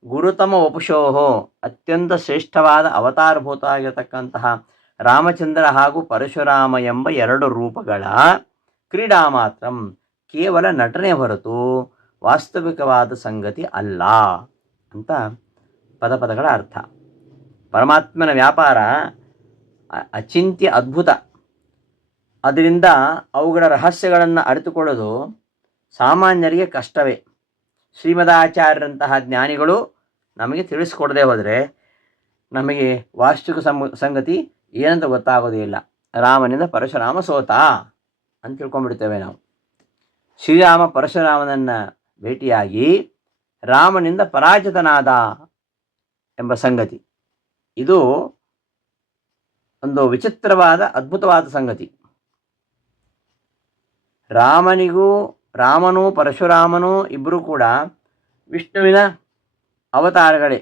ಗುರುತಮ ವಪುಷೋಹೋ ಅತ್ಯಂತ ಶ್ರೇಷ್ಠವಾದ ಅವತಾರಭೂತ ಆಗಿರತಕ್ಕಂತಹ ರಾಮಚಂದ್ರ ಹಾಗೂ ಪರಶುರಾಮ ಎಂಬ ಎರಡು ರೂಪಗಳ ಕ್ರೀಡಾ ಮಾತ್ರಂ ಕೇವಲ ನಟನೆ ಹೊರತು ವಾಸ್ತವಿಕವಾದ ಸಂಗತಿ ಅಲ್ಲ ಅಂತ ಪದಗಳ ಅರ್ಥ. ಪರಮಾತ್ಮನ ವ್ಯಾಪಾರ ಅಚಿಂತ್ಯ ಅದ್ಭುತ. ಅದರಿಂದ ಅವುಗಳ ರಹಸ್ಯಗಳನ್ನು ಅರಿತುಕೊಳ್ಳೋದು ಸಾಮಾನ್ಯರಿಗೆ ಕಷ್ಟವೇ. ಶ್ರೀಮದಾಚಾರ್ಯರಂತಹ ಜ್ಞಾನಿಗಳು ನಮಗೆ ತಿಳಿಸ್ಕೊಡದೆ ಹೋದರೆ ನಮಗೆ ವಾಸ್ತವಿಕ ಸಂಗತಿ ಏನಂತ ಗೊತ್ತಾಗೋದೇ ಇಲ್ಲ. ರಾಮನಿಂದ ಪರಶುರಾಮ ಸೋತ ಅಂತ ತಿಳ್ಕೊಂಡ್ಬಿಡ್ತೇವೆ ನಾವು. ಶ್ರೀರಾಮ ಪರಶುರಾಮನನ್ನು ಭೇಟಿಯಾಗಿ ರಾಮನಿಂದ ಪರಾಜಿತನಾದ ಎಂಬ ಸಂಗತಿ ಇದು ಒಂದು ವಿಚಿತ್ರವಾದ ಅದ್ಭುತವಾದ ಸಂಗತಿ. ರಾಮನೂ ಪರಶುರಾಮನೂ ಇಬ್ಬರೂ ಕೂಡ ವಿಷ್ಣುವಿನ ಅವತಾರಗಳೇ.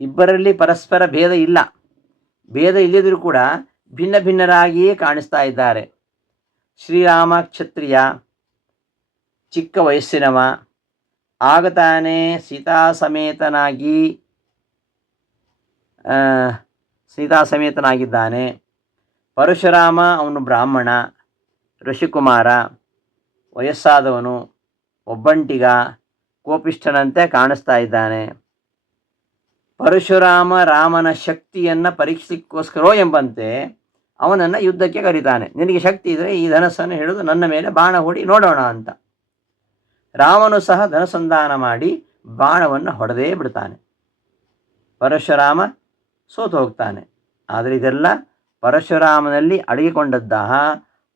ಇಬ್ಬರಲ್ಲಿ ಪರಸ್ಪರ ಭೇದ ಇಲ್ಲ. ಭೇದ ಇಲ್ಲದಿದ್ರೂ ಕೂಡ ಭಿನ್ನ ಭಿನ್ನರಾಗಿಯೇ ಕಾಣಿಸ್ತಾ ಇದ್ದಾರೆ. ಶ್ರೀರಾಮ ಕ್ಷತ್ರಿಯ, ಚಿಕ್ಕ ವಯಸ್ಸಿನವ, ಆಗ ತಾನೇ ಸೀತಾಸಮೇತನಾಗಿದ್ದಾನೆ. ಪರಶುರಾಮ ಅವನು ಬ್ರಾಹ್ಮಣ, ಋಷಿಕುಮಾರ, ವಯಸ್ಸಾದವನು, ಒಬ್ಬಂಟಿಗ, ಕೋಪಿಷ್ಠನಂತೆ ಕಾಣಿಸ್ತಾ ಇದ್ದಾನೆ. ಪರಶುರಾಮ ರಾಮನ ಶಕ್ತಿಯನ್ನು ಪರೀಕ್ಷಿಸಲಿಕ್ಕೋಸ್ಕರ ಎಂಬಂತೆ ಅವನನ್ನು ಯುದ್ಧಕ್ಕೆ ಕರೀತಾನೆ. ನಿನಗೆ ಶಕ್ತಿ ಇದ್ದರೆ ಈ ಧನಸ್ಸನ್ನು ಹಿಡಿದು ನನ್ನ ಮೇಲೆ ಬಾಣ ಹೂಡಿ ನೋಡೋಣ ಅಂತ. ರಾಮನು ಸಹ ಧನಸಂಧಾನ ಮಾಡಿ ಬಾಣವನ್ನು ಹೊಡೆದೇ ಬಿಡ್ತಾನೆ. ಪರಶುರಾಮ ಸೋತು ಹೋಗ್ತಾನೆ. ಆದರೆ ಇದೆಲ್ಲ ಪರಶುರಾಮನಲ್ಲಿ ಅಡಗಿಕೊಂಡದ್ತಹ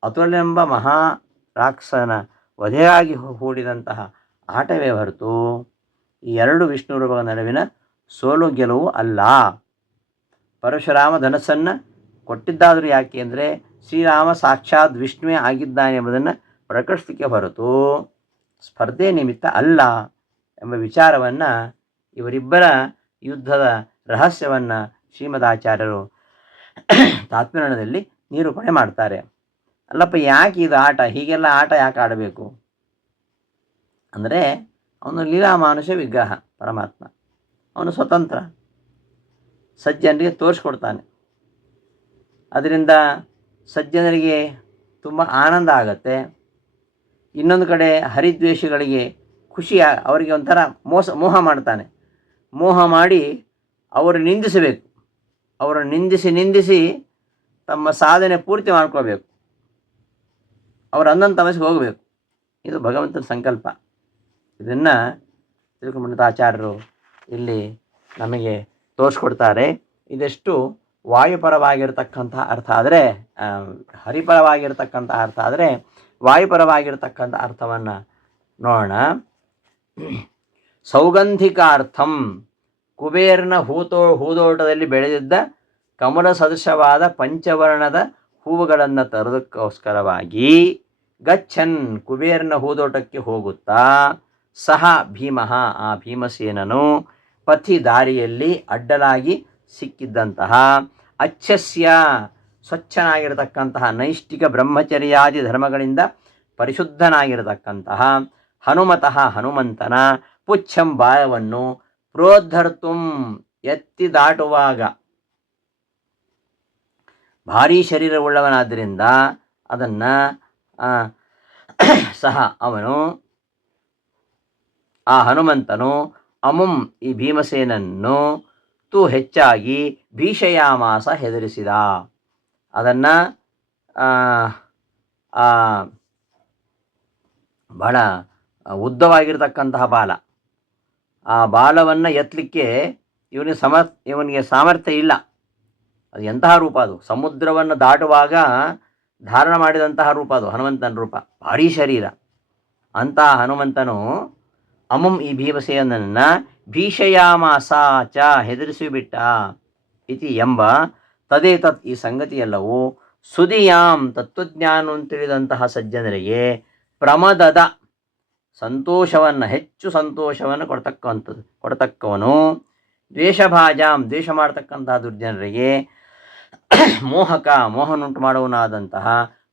ಅತುಲೆಂಬ ಮಹಾ ರಾಕ್ಷಸನ ವಧೆಯಾಗಿ ಹೂಡಿದಂತಹ ಆಟವೇ ಹೊರತು ಈ ಎರಡು ವಿಷ್ಣು ರೂಪಗಳ ನಡುವಿನ ಸೋಲು ಗೆಲುವು ಅಲ್ಲ. ಪರಶುರಾಮ ಧನಸ್ಸನ್ನು ಕೊಟ್ಟಿದ್ದಾದರೂ ಯಾಕೆ ಅಂದರೆ ಶ್ರೀರಾಮ ಸಾಕ್ಷಾತ್ ವಿಷ್ಣುವೇ ಆಗಿದ್ದಾನೆ ಎಂಬುದನ್ನು ಪ್ರಕಟಿಸಲಿಕ್ಕೆ ಹೊರತು ಸ್ಪರ್ಧೆ ನಿಮಿತ್ತ ಅಲ್ಲ ಎಂಬ ವಿಚಾರವನ್ನು, ಇವರಿಬ್ಬರ ಯುದ್ಧದ ರಹಸ್ಯವನ್ನು ಶ್ರೀಮದಾಚಾರ್ಯರು ತಾತ್ಪರ್ಯದಲ್ಲಿ ನಿರೂಪಣೆ ಮಾಡ್ತಾರೆ. ಅಲ್ಲಪ್ಪ, ಯಾಕೆ ಇದು ಆಟ, ಹೀಗೆಲ್ಲ ಆಟ ಯಾಕೆ ಆಡಬೇಕು ಅಂದರೆ, ಅವನು ಲೀಲಾಮಾನುಷ ವಿಗ್ರಹ ಪರಮಾತ್ಮ. ಅವನು ಸ್ವತಂತ್ರ, ಸಜ್ಜನರಿಗೆ ತೋರಿಸ್ಕೊಡ್ತಾನೆ. ಅದರಿಂದ ಸಜ್ಜನರಿಗೆ ತುಂಬ ಆನಂದ ಆಗತ್ತೆ. ಇನ್ನೊಂದು ಕಡೆ ಹರಿದ್ವೇಷಗಳಿಗೆ ಖುಷಿ, ಅವರಿಗೆ ಒಂಥರ ಮೋಹ ಮಾಡ್ತಾನೆ. ಮೋಹ ಮಾಡಿ ಅವರು ನಿಂದಿಸಬೇಕು. ಅವರು ನಿಂದಿಸಿ ತಮ್ಮ ಸಾಧನೆ ಪೂರ್ತಿ ಮಾಡ್ಕೋಬೇಕು. ಅವರು ಅಂದಂಥ ತಮಸ್ಸಿಗೆ ಹೋಗಬೇಕು. ಇದು ಭಗವಂತನ ಸಂಕಲ್ಪ. ಇದನ್ನು ತಿರುಕುಮಂಡತಾಚಾರ್ಯರು ಇಲ್ಲಿ ನಮಗೆ ತೋರಿಸ್ಕೊಡ್ತಾರೆ. ಇದೆಷ್ಟು ವಾಯುಪರವಾಗಿರ್ತಕ್ಕಂಥ ಅರ್ಥ ಆದರೆ, ಹರಿಪರವಾಗಿರ್ತಕ್ಕಂಥ ಅರ್ಥ ಆದರೆ, ವಾಯುಪರವಾಗಿರ್ತಕ್ಕಂಥ ಅರ್ಥವನ್ನು ನೋಡೋಣ. ಸೌಗಂಧಿಕಾರ್ಥಂ, ಕುಬೇರನ ಹೂದೋಟದಲ್ಲಿ ಬೆಳೆದಿದ್ದ ಕಮಲ ಸದೃಶವಾದ ಪಂಚವರ್ಣದ ಹೂವುಗಳನ್ನು ತರೋದಕ್ಕೋಸ್ಕರವಾಗಿ ಗಚ್ಚನ್, ಕುಬೇರನ ಹೂದೋಟಕ್ಕೆ ಹೋಗುತ್ತಾ, ಸಹ ಭೀಮಃ, ಆ ಭೀಮಸೇನನು ಪಥಿ ದಾರಿಯಲ್ಲಿ ಅಡ್ಡಲಾಗಿ ಸಿಕ್ಕಿದ್ದಂತಹ ಅಚ್ಛಸ್ಯ, ಸ್ವಚ್ಛನಾಗಿರತಕ್ಕಂತಹ ನೈಷ್ಠಿಕ ಬ್ರಹ್ಮಚರ್ಯಾದಿ ಧರ್ಮಗಳಿಂದ ಪರಿಶುದ್ಧನಾಗಿರತಕ್ಕಂತಹ ಹನುಮತಃ, ಹನುಮಂತನ ಪುಚ್ಛಂ, ಬಾಯವನ್ನು ಪ್ರೋದ್ಧರ್ತುಂ, ಎತ್ತಿ ದಾಟುವಾಗ, ಭಾರೀ ಶರೀರವುಳ್ಳವನಾದ್ದರಿಂದ ಅದನ್ನು ಸಹ ಅವನು, ಆ ಹನುಮಂತನು ಅಮುಂ, ಈ ಭೀಮಸೇನನ್ನು ತು ಹೆಚ್ಚಾಗಿ ಭೀಷಯಾಮಾಸ, ಹೆದರಿಸಿದ. ಅದನ್ನು ಬಹಳ ಉದ್ದವಾಗಿರ್ತಕ್ಕಂತಹ ಬಾಲ, ಆ ಬಾಲವನ್ನು ಎತ್ತಲಿಕ್ಕೆ ಇವನಿಗೆ ಸಾಮರ್ಥ್ಯ ಇಲ್ಲ. ಅದು ಎಂತಹ ರೂಪ ಅದು! ಸಮುದ್ರವನ್ನು ದಾಟುವಾಗ ಧಾರಣ ಮಾಡಿದಂತಹ ರೂಪ ಅದು ಹನುಮಂತನ ರೂಪ, ಭಾರೀ ಶರೀರ. ಅಂತಹ ಹನುಮಂತನು ಅಮಂ, ಈ ಭೀಮಸೇನನ್ನು ಭೀಷಯಾಮಾಸ ಚ, ಹೆದರಿಸಿಬಿಟ್ಟ. ಇತಿ ಎಂಬ ತದೇತತ್, ಈ ಸಂಗತಿಯೆಲ್ಲವೂ ಸುದಿಯಾಂ, ತತ್ವಜ್ಞಾನವನ್ನು ತಿಳಿದಂತಹ ಸಜ್ಜನರಿಗೆ ಪ್ರಮದದ, ಸಂತೋಷವನ್ನು, ಹೆಚ್ಚು ಸಂತೋಷವನ್ನು ಕೊಡ್ತಕ್ಕವನು, ದ್ವೇಷಭಾಜಾಂ, ದ್ವೇಷ ಮಾಡತಕ್ಕಂತಹ ದುರ್ಜನರಿಗೆ ಮೋಹನುಂಟು ಮಾಡುವನಾದಂತಹ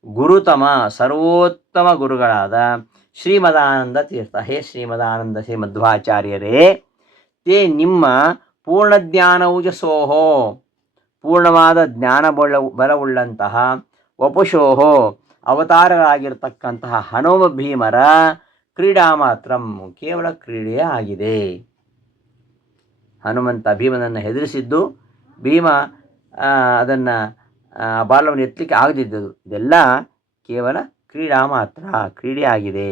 ಗುರುತಮ, ಸರ್ವೋತ್ತಮ ಗುರುಗಳಾದ ಶ್ರೀಮದಾನಂದ ತೀರ್ಥ, ಹೇ ಶ್ರೀಮದಾನಂದ ಶ್ರೀ ಮಧ್ವಾಚಾರ್ಯರೇ, ತೇ ನಿಮ್ಮ ಪೂರ್ಣಜ್ಞಾನೌಜಸೋಹೋ, ಪೂರ್ಣವಾದ ಜ್ಞಾನ ಬಲವುಳ್ಳಂತಹ ವಪುಷೋಹೋ, ಅವತಾರಗಳಾಗಿರ್ತಕ್ಕಂತಹ ಹನುಮ ಭೀಮರ ಕ್ರೀಡಾ ಮಾತ್ರಂ, ಕೇವಲ ಕ್ರೀಡೆಯೇ ಆಗಿದೆ. ಹನುಮಂತ ಭೀಮನನ್ನು ಹೆದರಿಸಿದ್ದು, ಭೀಮ ಅದನ್ನು ಬಾಲವನ್ನು ಎತ್ತಲಿಕ್ಕೆ ಆಗದಿದ್ದದು, ಇದೆಲ್ಲ ಕೇವಲ ಕ್ರೀಡಾ ಮಾತ್ರ, ಕ್ರೀಡೆ ಆಗಿದೆ.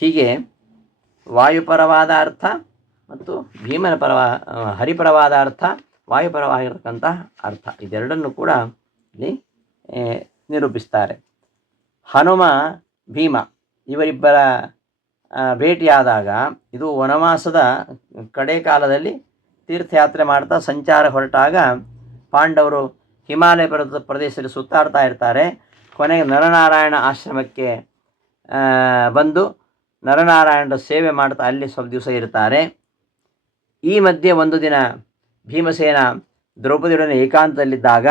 ಹೀಗೆ ವಾಯುಪರವಾದ ಅರ್ಥ ಮತ್ತು ಹರಿಪರವಾದ ಅರ್ಥ, ವಾಯುಪರವಾಗಿರತಕ್ಕಂಥ ಅರ್ಥ, ಇದೆರಡನ್ನು ಕೂಡ ಇಲ್ಲಿ ನಿರೂಪಿಸ್ತಾರೆ. ಹನುಮ ಭೀಮ ಇವರಿಬ್ಬರ ಭೇಟಿಯಾದಾಗ, ಇದು ವನವಾಸದ ಕಡೆ ಕಾಲದಲ್ಲಿ ತೀರ್ಥಯಾತ್ರೆ ಮಾಡ್ತಾ ಸಂಚಾರ ಹೊರಟಾಗ ಪಾಂಡವರು ಹಿಮಾಲಯ ಪರ್ವತ ಪ್ರದೇಶದಲ್ಲಿ ಸುತ್ತಾಡ್ತಾ ಇರ್ತಾರೆ. ಕೊನೆಗೆ ನರನಾರಾಯಣ ಆಶ್ರಮಕ್ಕೆ ಬಂದು ನರನಾರಾಯಣರ ಸೇವೆ ಮಾಡ್ತಾ ಅಲ್ಲಿ ಸ್ವಲ್ಪ ದಿವಸ ಇರ್ತಾರೆ. ಈ ಮಧ್ಯೆ ಒಂದು ದಿನ ಭೀಮಸೇನ ದ್ರೌಪದಿಯೊಡನೆ ಏಕಾಂತದಲ್ಲಿದ್ದಾಗ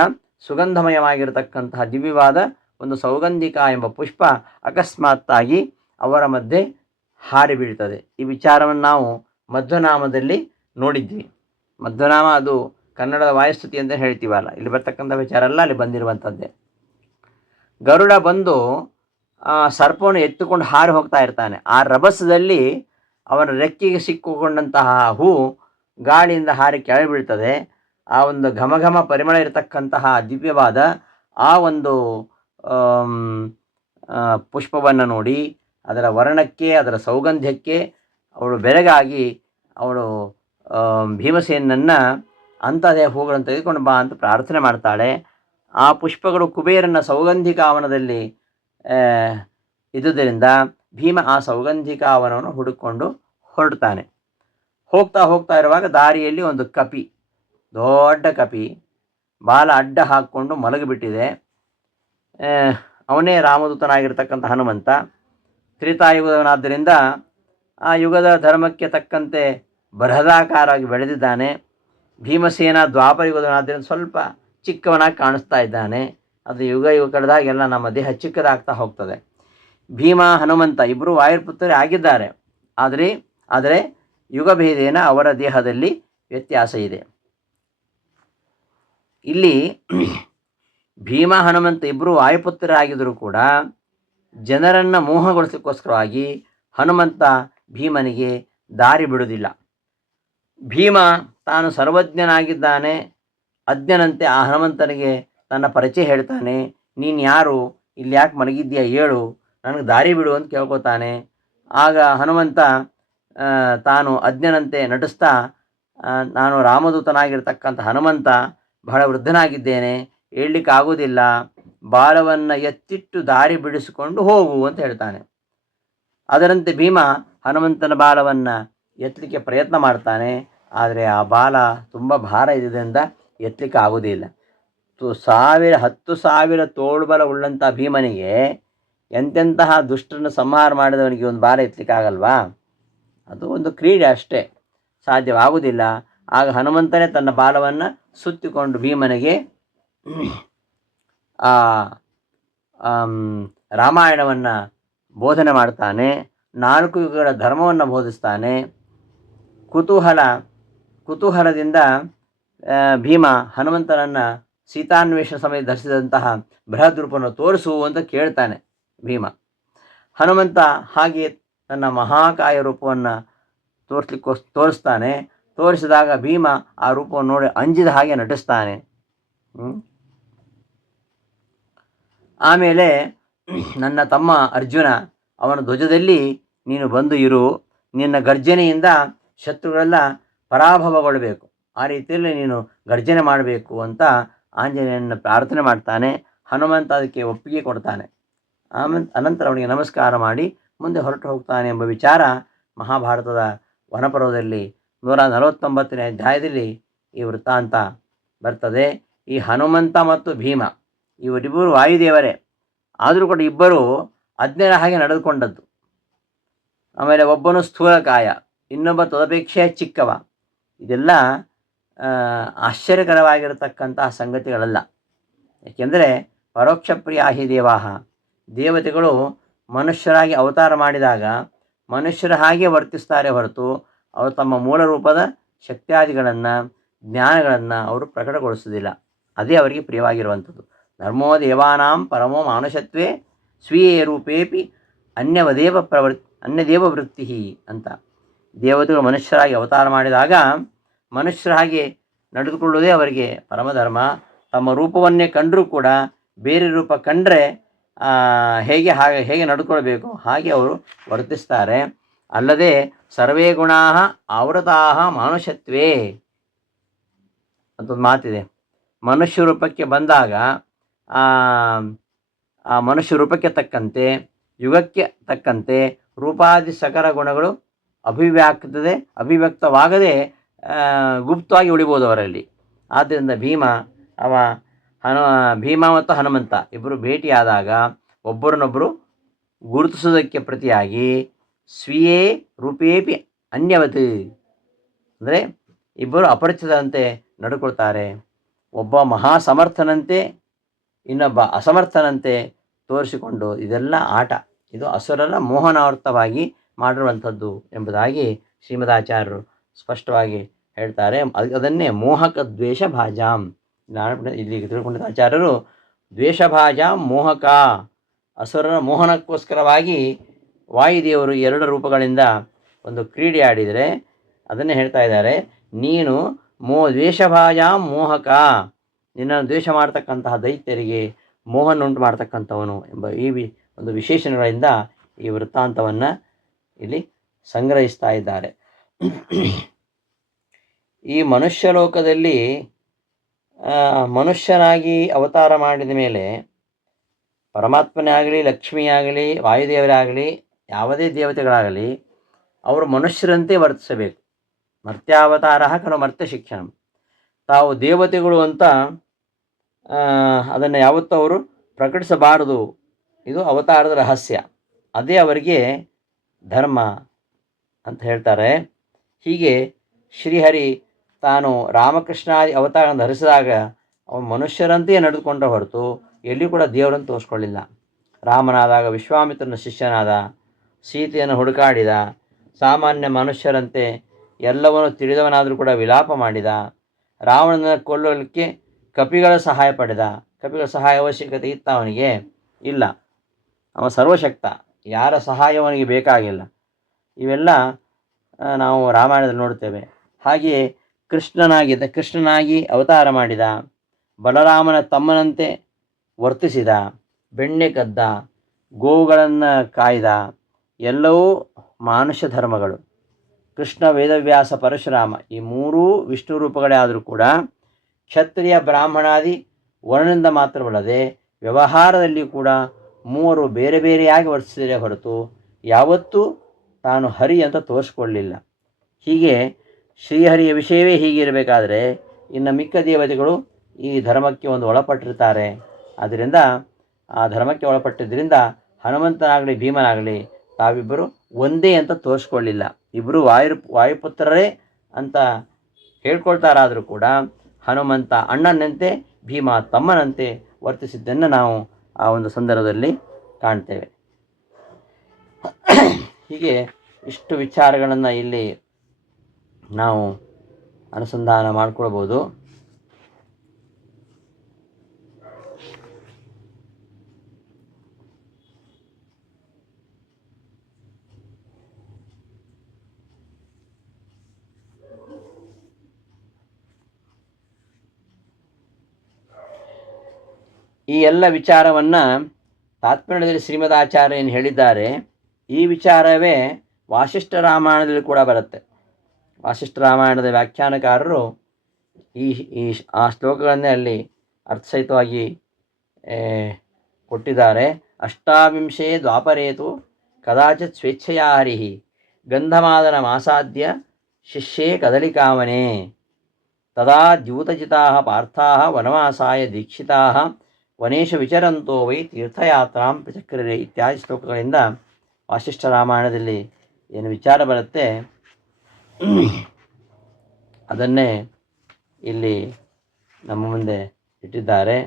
ಸುಗಂಧಮಯವಾಗಿರತಕ್ಕಂತಹ ದಿವ್ಯವಾದ ಒಂದು ಸೌಗಂಧಿಕ ಎಂಬ ಪುಷ್ಪ ಅಕಸ್ಮಾತ್ತಾಗಿ ಅವರ ಮಧ್ಯೆ ಹಾರಿ ಬೀಳ್ತದೆ. ಈ ವಿಚಾರವನ್ನು ನಾವು ಮಧ್ವನಾಮದಲ್ಲಿ ನೋಡಿದ್ವಿ. ಮಧ್ವನಾಮ ಅದು ಕನ್ನಡದ ವಾಯುಸ್ತುತಿ ಅಂತ ಹೇಳ್ತೀವಲ್ಲ, ಇಲ್ಲಿ ಬರ್ತಕ್ಕಂಥ ವಿಚಾರ ಎಲ್ಲ ಅಲ್ಲಿ ಬಂದಿರುವಂಥದ್ದೇ. ಗರುಡ ಬಂದು ಸರ್ಪವನ್ನು ಎತ್ತುಕೊಂಡು ಹಾರಿ ಹೋಗ್ತಾ ಇರ್ತಾನೆ. ಆ ರಭಸದಲ್ಲಿ ಅವನ ರೆಕ್ಕೆಗೆ ಸಿಕ್ಕಿಕೊಂಡಂತಹ ಹೂ ಗಾಳಿಯಿಂದ ಹಾರಿ ಕೆಳಗೆ ಬೀಳ್ತದೆ. ಆ ಒಂದು ಘಮಘಮ ಪರಿಮಳ ಇರತಕ್ಕಂತಹ ದಿವ್ಯವಾದ ಆ ಒಂದು ಪುಷ್ಪವನ್ನು ನೋಡಿ ಅದರ ವರ್ಣಕ್ಕೆ, ಅದರ ಸೌಗಂಧ್ಯಕ್ಕೆ ಅವಳು ಬೆರಗಾಗಿ ಅವಳು ಭೀಮಸೇನನ್ನು ಅಂಥದೇ ಹೂಗಳನ್ನು ತೆಗೆದುಕೊಂಡು ಬಾ ಅಂತ ಪ್ರಾರ್ಥನೆ ಮಾಡ್ತಾಳೆ. ಆ ಪುಷ್ಪಗಳು ಕುಬೇರನ ಸೌಗಂಧಿಕ ಅವನದಲ್ಲಿ ಇದ್ದುದರಿಂದ ಭೀಮ ಆ ಸೌಗಂಧಿಕ ಅವನವನ್ನು ಹುಡುಕೊಂಡು ಹೊರಡ್ತಾನೆ. ಹೋಗ್ತಾ ಇರುವಾಗ ದಾರಿಯಲ್ಲಿ ಒಂದು ಕಪಿ, ದೊಡ್ಡ ಕಪಿ, ಬಾಲ ಅಡ್ಡ ಹಾಕ್ಕೊಂಡು ಮಲಗಿಬಿಟ್ಟಿದೆ. ಅವನೇ ರಾಮದೂತನಾಗಿರ್ತಕ್ಕಂಥ ಹನುಮಂತ. ತ್ರೇತಾಯುಗದವನಾದ್ದರಿಂದ ಆ ಯುಗದ ಧರ್ಮಕ್ಕೆ ತಕ್ಕಂತೆ ಬೃಹದಾಕಾರವಾಗಿ ಬೆಳೆದಿದ್ದಾನೆ. ಭೀಮಸೇನ ದ್ವಾಪರ ಯುಗದವನಾದ್ದರಿಂದ ಸ್ವಲ್ಪ ಚಿಕ್ಕವನಾಗಿ ಕಾಣಿಸ್ತಾ ಇದ್ದಾನೆ. ಅದು ಯುಗ ಕಳೆದಾಗೆಲ್ಲ ನಮ್ಮ ದೇಹ ಚಿಕ್ಕದಾಗ್ತಾ ಹೋಗ್ತದೆ. ಭೀಮ ಹನುಮಂತ ಇಬ್ಬರು ವಾಯುಪುತ್ರರೇ ಆಗಿದ್ದಾರೆ. ಆದರೆ ಯುಗಭೇದೇನ ಅವರ ದೇಹದಲ್ಲಿ ವ್ಯತ್ಯಾಸ ಇದೆ. ಇಲ್ಲಿ ಭೀಮ ಹನುಮಂತ ಇಬ್ಬರು ವಾಯುಪುತ್ರರಾಗಿದ್ದರೂ ಕೂಡ ಜನರನ್ನು ಮೋಹಗೊಳಿಸಲಿಕ್ಕೋಸ್ಕರವಾಗಿ ಹನುಮಂತ ಭೀಮನಿಗೆ ದಾರಿ ಬಿಡುವುದಿಲ್ಲ. ಭೀಮ ತಾನು ಸರ್ವಜ್ಞನಾಗಿದ್ದಾನೆ, ಅಜ್ಞನಂತೆ ಆ ಹನುಮಂತನಿಗೆ ತನ್ನ ಪರಿಚಯ ಹೇಳ್ತಾನೆ. ನೀನು ಯಾರು, ಇಲ್ಲಿ ಯಾಕೆ ಮಲಗಿದ್ದೀಯ, ಹೇಳು, ನನಗೆ ದಾರಿ ಬಿಡು ಅಂತ ಕೇಳ್ಕೊತಾನೆ. ಆಗ ಹನುಮಂತ ತಾನು ಅಜ್ಞನಂತೆ ನಟಿಸ್ತಾ, ನಾನು ರಾಮದೂತನಾಗಿರ್ತಕ್ಕಂಥ ಹನುಮಂತ ಬಹಳ ವೃದ್ಧನಾಗಿದ್ದೇನೆ, ಹೇಳಲಿಕ್ಕಾಗೋದಿಲ್ಲ, ಬಾಲವನ್ನು ಎತ್ತಿಟ್ಟು ದಾರಿ ಬಿಡಿಸಿಕೊಂಡು ಹೋಗು ಅಂತ ಹೇಳ್ತಾನೆ. ಅದರಂತೆ ಭೀಮ ಹನುಮಂತನ ಬಾಲವನ್ನು ಎತ್ತಲಿಕ್ಕೆ ಪ್ರಯತ್ನ ಮಾಡ್ತಾನೆ. ಆದರೆ ಆ ಬಾಲ ತುಂಬ ಭಾರ ಇದ್ದುದರಿಂದ ಎತ್ತಲಿಕ್ಕೆ ಆಗೋದಿಲ್ಲ. 10,000 ತೋಳ್ಬಲ ಉಳ್ಳಂಥ ಭೀಮನಿಗೆ ಎಂತೆಂತಹ ದುಷ್ಟರನ್ನು ಸಂಹಾರ ಮಾಡಿದವನಿಗೆ ಒಂದು ಬಾಲ ಎತ್ತಲಿಕ್ಕಾಗಲ್ವಾ? ಅದು ಒಂದು ಕ್ರೀಡೆ ಅಷ್ಟೇ, ಸಾಧ್ಯವಾಗುವುದಿಲ್ಲ. ಆಗ ಹನುಮಂತನೇ ತನ್ನ ಬಾಲವನ್ನು ಸುತ್ತಿಕೊಂಡು ಭೀಮನಿಗೆ ರಾಮಾಯಣವನ್ನು ಬೋಧನೆ ಮಾಡ್ತಾನೆ. 4 ಯುಗಗಳ ಧರ್ಮವನ್ನು ಬೋಧಿಸ್ತಾನೆ. ಕುತೂಹಲದಿಂದ ಭೀಮ ಹನುಮಂತನನ್ನು ಸೀತಾನ್ವೇಷಣ ಸಮಯ ಧರಿಸಿದಂತಹ ಬೃಹದ್ ರೂಪವನ್ನು ತೋರಿಸು ಅಂತ ಕೇಳ್ತಾನೆ ಭೀಮ. ಹನುಮಂತ ಹಾಗೆ ತನ್ನ ಮಹಾಕಾಯ ರೂಪವನ್ನು ತೋರಿಸ್ತಾನೆ. ತೋರಿಸಿದಾಗ ಭೀಮ ಆ ರೂಪವನ್ನು ನೋಡಿ ಅಂಜಿದ ಹಾಗೆ ನಟಿಸ್ತಾನೆ. ಆಮೇಲೆ ನನ್ನ ತಮ್ಮ ಅರ್ಜುನ ಅವನ ಧ್ವಜದಲ್ಲಿ ನೀನು ಬಂದು ಇರು, ನಿನ್ನ ಗರ್ಜನೆಯಿಂದ ಶತ್ರುಗಳೆಲ್ಲ ಪರಾಭವಗೊಳ್ಳಬೇಕು, ಆ ರೀತಿಯಲ್ಲಿ ನೀನು ಗರ್ಜನೆ ಮಾಡಬೇಕು ಅಂತ ಆಂಜನೇಯನ ಪ್ರಾರ್ಥನೆ ಮಾಡ್ತಾನೆ. ಹನುಮಂತ ಅದಕ್ಕೆ ಒಪ್ಪಿಗೆ ಕೊಡ್ತಾನೆ. ಅನಂತರ ಅವನಿಗೆ ನಮಸ್ಕಾರ ಮಾಡಿ ಮುಂದೆ ಹೊರಟು ಹೋಗ್ತಾನೆ ಎಂಬ ವಿಚಾರ ಮಹಾಭಾರತದ ವನಪರ್ವದಲ್ಲಿ 149ನೇ ಅಧ್ಯಾಯದಲ್ಲಿ ಈ ವೃತ್ತಾಂತ ಬರ್ತದೆ. ಈ ಹನುಮಂತ ಮತ್ತು ಭೀಮ ಇವರಿಬ್ಬರು ವಾಯುದೇವರೇ, ಆದರೂ ಕೂಡ ಇಬ್ಬರು ಅಜ್ಞರ ಹಾಗೆ ನಡೆದುಕೊಂಡದ್ದು. ಆಮೇಲೆ ಒಬ್ಬನು ಸ್ಥೂಲಕಾಯ, ಇನ್ನೊಬ್ಬ ತದಪೇಕ್ಷೆ ಚಿಕ್ಕವ. ಇದೆಲ್ಲ ಆಶ್ಚರ್ಯಕರವಾಗಿರತಕ್ಕಂತಹ ಸಂಗತಿಗಳಲ್ಲ. ಏಕೆಂದರೆ ಪರೋಕ್ಷ ಪ್ರಿಯಾಹಿ ದೇವಾಹ, ದೇವತೆಗಳು ಮನುಷ್ಯರಾಗಿ ಅವತಾರ ಮಾಡಿದಾಗ ಮನುಷ್ಯರ ಹಾಗೆ ವರ್ತಿಸ್ತಾರೆ ಹೊರತು ಅವರು ತಮ್ಮ ಮೂಲ ರೂಪದ ಶಕ್ತಿಯಾದಿಗಳನ್ನು ಜ್ಞಾನಗಳನ್ನು ಅವರು ಪ್ರಕಟಗೊಳಿಸೋದಿಲ್ಲ. ಅದೇ ಅವರಿಗೆ ಪ್ರಿಯವಾಗಿರುವಂಥದ್ದು. ಧರ್ಮೋ ದೇವಾನಾಂ ಪರಮೋ ಮಾನುಷತ್ವೇ ಸ್ವೀಯೇ ರೂಪೇಪಿ ಅನ್ಯದೇವ ವೃತ್ತಿ ಅಂತ. ದೇವತೆಗಳು ಮನುಷ್ಯರಾಗಿ ಅವತಾರ ಮಾಡಿದಾಗ ಮನುಷ್ಯರ ಹಾಗೆ ನಡೆದುಕೊಳ್ಳುವುದೇ ಅವರಿಗೆ ಪರಮಧರ್ಮ. ತಮ್ಮ ರೂಪವನ್ನೇ ಕಂಡರೂ ಕೂಡ ಬೇರೆ ರೂಪ ಕಂಡರೆ ಹೇಗೆ ನಡ್ಕೊಳ್ಬೇಕು ಹಾಗೆ ಅವರು ವರ್ತಿಸ್ತಾರೆ. ಅಲ್ಲದೆ ಸರ್ವೇ ಗುಣಾ ಆವೃತಾ ಮಾನುಷತ್ವೇ ಅಂತ ಒಂದು ಮಾತಿದೆ. ಮನುಷ್ಯ ರೂಪಕ್ಕೆ ಬಂದಾಗ ಆ ಮನುಷ್ಯ ರೂಪಕ್ಕೆ ತಕ್ಕಂತೆ, ಯುಗಕ್ಕೆ ತಕ್ಕಂತೆ ರೂಪಾದಿ ಸಕಲ ಗುಣಗಳು ಅಭಿವ್ಯಕ್ತವಾಗದೆ ಗುಪ್ತವಾಗಿ ಉಳಿಬೋದು ಅವರಲ್ಲಿ. ಆದ್ದರಿಂದ ಭೀಮ ಮತ್ತು ಹನುಮಂತ ಇಬ್ಬರು ಭೇಟಿಯಾದಾಗ ಒಬ್ಬರನ್ನೊಬ್ಬರು ಗುರುತಿಸೋದಕ್ಕೆ ಪ್ರತಿಯಾಗಿ ಸ್ವೀಯೇ ರೂಪೇಪಿ ಅನ್ಯವತ್, ಅಂದರೆ ಇಬ್ಬರು ಅಪರಿಚಿತರಂತೆ ನಡ್ಕೊಳ್ತಾರೆ. ಒಬ್ಬ ಮಹಾಸಮರ್ಥನಂತೆ ಇನ್ನೊಬ್ಬ ಅಸಮರ್ಥನಂತೆ ತೋರಿಸಿಕೊಂಡು, ಇದೆಲ್ಲ ಆಟ, ಇದು ಅಸುರರ ಮೋಹನಾರ್ಥವಾಗಿ ಮಾಡಿರುವಂಥದ್ದು ಎಂಬುದಾಗಿ ಶ್ರೀಮದಾಚಾರ್ಯರು ಸ್ಪಷ್ಟವಾಗಿ ಹೇಳ್ತಾರೆ. ಅದನ್ನೇ ಮೋಹಕ ದ್ವೇಷ ಭಾಜಾಂ, ಇಲ್ಲಿ ತಿಳ್ಕೊಂಡಿದ್ದ ಆಚಾರ್ಯರು ದ್ವೇಷಭಾಜ ಮೋಹಕ, ಅಸುರರ ಮೋಹನಕ್ಕೋಸ್ಕರವಾಗಿ ವಾಯುದೇವರು 2 ರೂಪಗಳಿಂದ ಒಂದು ಕ್ರೀಡೆ ಆಡಿದರೆ ಅದನ್ನೇ ಹೇಳ್ತಾ ಇದ್ದಾರೆ. ನೀನು ದ್ವೇಷಭಾಜ ಮೋಹಕ, ನಿನ್ನನ್ನು ದ್ವೇಷ ಮಾಡ್ತಕ್ಕಂತಹ ದೈತ್ಯರಿಗೆ ಮೋಹನ ಉಂಟು ಮಾಡ್ತಕ್ಕಂಥವನು ಎಂಬ ಈ ಒಂದು ವಿಶೇಷಣಗಳಿಂದ ಈ ವೃತ್ತಾಂತವನ್ನು ಇಲ್ಲಿ ಸಂಗ್ರಹಿಸ್ತಾ ಇದ್ದಾರೆ. ಈ ಮನುಷ್ಯ ಲೋಕದಲ್ಲಿ ಮನುಷ್ಯನಾಗಿ ಅವತಾರ ಮಾಡಿದ ಮೇಲೆ ಪರಮಾತ್ಮನೇ ಆಗಲಿ, ಲಕ್ಷ್ಮಿಯಾಗಲಿ, ವಾಯುದೇವರಾಗಲಿ, ಯಾವುದೇ ದೇವತೆಗಳಾಗಲಿ ಅವರು ಮನುಷ್ಯರಂತೆ ವರ್ತಿಸಬೇಕು. ಮರ್ತ್ಯಾವತಾರ ಖಲು ಮರ್ತ್ಯ ಶಿಕ್ಷಣ, ತಾವು ದೇವತೆಗಳು ಅಂತ ಅದನ್ನು ಯಾವತ್ತೂ ಅವರು ಪ್ರಕಟಿಸಬಾರದು. ಇದು ಅವತಾರದ ರಹಸ್ಯ, ಅದೇ ಅವರಿಗೆ ಧರ್ಮ ಅಂತ ಹೇಳ್ತಾರೆ. ಹೀಗೆ ಶ್ರೀಹರಿ ತಾನು ರಾಮಕೃಷ್ಣಾದಿ ಅವತಾರವನ್ನು ಧರಿಸಿದಾಗ ಅವನು ಮನುಷ್ಯರಂತೆಯೇ ನಡೆದುಕೊಂಡ ಹೊರತು ಎಲ್ಲಿ ಕೂಡ ದೇವರನ್ನು ತೋರಿಸ್ಕೊಳ್ಳಿಲ್ಲ. ರಾಮನಾದಾಗ ವಿಶ್ವಾಮಿತ್ರನ ಶಿಷ್ಯನಾದ, ಸೀತೆಯನ್ನು ಹುಡುಕಾಡಿದ, ಸಾಮಾನ್ಯ ಮನುಷ್ಯರಂತೆ ಎಲ್ಲವನ್ನು ತಿಳಿದವನಾದರೂ ಕೂಡ ವಿಲಾಪ ಮಾಡಿದ, ರಾವಣನ ಕೊಲ್ಲಲಿಕ್ಕೆ ಕಪಿಗಳ ಸಹಾಯ ಪಡೆದ. ಕಪಿಗಳ ಸಹಾಯ ಅವಶ್ಯಕತೆ ಇತ್ತ ಅವನಿಗೆ? ಇಲ್ಲ, ಅವ ಸರ್ವಶಕ್ತ, ಯಾರ ಸಹಾಯ ಅವನಿಗೆ ಬೇಕಾಗಿಲ್ಲ. ಇವೆಲ್ಲ ನಾವು ರಾಮಾಯಣದಲ್ಲಿ ನೋಡ್ತೇವೆ. ಹಾಗೆಯೇ ಕೃಷ್ಣನಾಗಿ ಅವತಾರ ಮಾಡಿದ, ಬಲರಾಮನ ತಮ್ಮನಂತೆ ವರ್ತಿಸಿದ, ಬೆಣ್ಣೆ ಕದ್ದ, ಗೋವುಗಳನ್ನು ಕಾಯ್ದ, ಎಲ್ಲವೂ ಮಾನುಷ ಧರ್ಮಗಳು. ಕೃಷ್ಣ, ವೇದವ್ಯಾಸ, ಪರಶುರಾಮ ಈ 3 ವಿಷ್ಣು ರೂಪಗಳೇ ಆದರೂ ಕೂಡ ಕ್ಷತ್ರಿಯ ಬ್ರಾಹ್ಮಣಾದಿ ವರ್ಣದಿಂದ ಮಾತ್ರವಲ್ಲದೆ ವ್ಯವಹಾರದಲ್ಲಿ ಕೂಡ 3 ಬೇರೆ ಬೇರೆಯಾಗಿ ವರ್ತಿಸಿದರೆ ಹೊರತು ಯಾವತ್ತೂ ತಾನು ಹರಿ ಅಂತ ತೋರಿಸ್ಕೊಳ್ಳಲಿಲ್ಲ. ಹೀಗೆ ಶ್ರೀಹರಿಯ ವಿಷಯವೇ ಹೀಗಿರಬೇಕಾದರೆ ಇನ್ನು ಮಿಕ್ಕ ದೇವತೆಗಳು ಈ ಧರ್ಮಕ್ಕೆ ಒಂದು ಒಳಪಟ್ಟಿರ್ತಾರೆ. ಆದ್ದರಿಂದ ಆ ಧರ್ಮಕ್ಕೆ ಒಳಪಟ್ಟಿದ್ದರಿಂದ ಹನುಮಂತನಾಗಲಿ ಭೀಮನಾಗಲಿ ತಾವಿಬ್ಬರು ಒಂದೇ ಅಂತ ತೋರಿಸ್ಕೊಳ್ಳಿಲ್ಲ. ಇಬ್ಬರು ವಾಯುಪುತ್ರರೇ ಅಂತ ಹೇಳ್ಕೊಳ್ತಾರಾದರೂ ಕೂಡ ಹನುಮಂತ ಅಣ್ಣನಂತೆ, ಭೀಮ ತಮ್ಮನಂತೆ ವರ್ತಿಸಿದ್ದನ್ನು ನಾವು ಆ ಒಂದು ಸಂದರ್ಭದಲ್ಲಿ ಕಾಣ್ತೇವೆ. ಹೀಗೆ ಇಷ್ಟು ವಿಚಾರಗಳನ್ನು ಇಲ್ಲಿ ನಾವು ಅನುಸಂಧಾನ ಮಾಡಿಕೊಳ್ಬೋದು. ಈ ಎಲ್ಲ ವಿಚಾರವನ್ನು ತಾತ್ಪರ್ಯದಲ್ಲಿ ಶ್ರೀಮದಾಚಾರ್ಯ ಏನು ಹೇಳಿದ್ದಾರೆ, ಈ ವಿಚಾರವೇ ವಾಸಿಷ್ಠ ರಾಮಾಯಣದಲ್ಲಿ ಕೂಡ ಬರುತ್ತೆ. ವಾಸಿಷ್ಠ ರಾಮಾಯಣದ ವ್ಯಾಖ್ಯಾನಕಾರರು ಆ ಶ್ಲೋಕಗಳನ್ನೇ ಅಲ್ಲಿ ಅರ್ಥಸಹಿತವಾಗಿ ಕೊಟ್ಟಿದ್ದಾರೆ. ಅಷ್ಟಾವಿಂಶೇ ದ್ವಾಪರೇತು ಕದಾಚಿತ್ ಸ್ವೇಚ್ಛೆಯಾ ಹರಿಹಿ ಗಂಧಮಾದನ ಮಾಸಾದ್ಯ ಶಿಷ್ಯೇ ಕದಲಿಕಾಮನೆ ತದಾ ದ್ಯೂತಜಿತಾ ಪಾರ್ಥಾ ವನವಾಸಾಯ ದೀಕ್ಷಿತಾ ವನೇಶು ವಿಚರಂತೋ ವೈ ತೀರ್ಥಯಾತ್ರಾಂ ಪ್ರಚಕ್ರರೆ ಇತ್ಯಾದಿ ಶ್ಲೋಕಗಳಿಂದ ವಾಸಿಷ್ಠ ರಾಮಾಯಣದಲ್ಲಿ ಏನು ವಿಚಾರ ಬರುತ್ತೆ ಅದನ್ನೇ ಇಲ್ಲಿ ನಮ್ಮ ಮುಂದೆ ಇಟ್ಟಿದ್ದಾರೆ.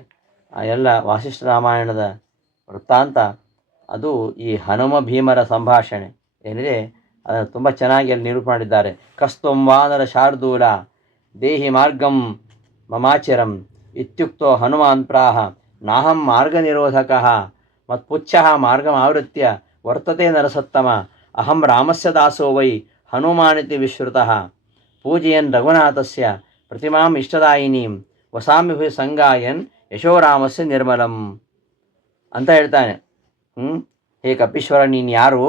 ಆ ಎಲ್ಲ ವಾಸಿಷ್ಠ ರಾಮಾಯಣದ ವೃತ್ತಾಂತ ಅದು ಈ ಹನುಮ ಭೀಮರ ಸಂಭಾಷಣೆ ಏನಿದೆ ಅದನ್ನು ತುಂಬ ಚೆನ್ನಾಗಿ ಅಲ್ಲಿ ನಿರೂಪಣೆ ಮಾಡಿದ್ದಾರೆ. ಕಸ್ತುಂ ವಾನರ ಶಾರ್ದೂಲ ದೇಹಿ ಮಾರ್ಗಂ ಮಮಾಚರಂ ಇತ್ಯುಕ್ತೋ ಹನುಮಾನ್ ಪ್ರಾಹ ನಾಹಂ ಮಾರ್ಗ ನಿರೋಧಕಃ ಮತ್ಪುಚ್ಛಃ ಮಾರ್ಗಮಾವೃತ್ಯ ವರ್ತತೆ ನರಸತ್ತಮ ಅಹಂ ರಾಮಸ್ಯ ದಾಸೋ ವೈ ಹನುಮಾನಿತಿ ವಿಶ್ರುತಃ ಪೂಜಯನ್ ರಘುನಾಥಸ್ಯ ಪ್ರತಿಮಾಂ ಇಷ್ಟದಾಯಿನೀಂ ವಸಾಮಿ ಸಂಗಾಯನ್ ಯಶೋರಾಮಸ್ಯ ನಿರ್ಮಲಂ ಅಂತ ಹೇಳ್ತಾನೆ. ಹೇ ಕಪೀಶ್ವರ, ನೀನು ಯಾರು?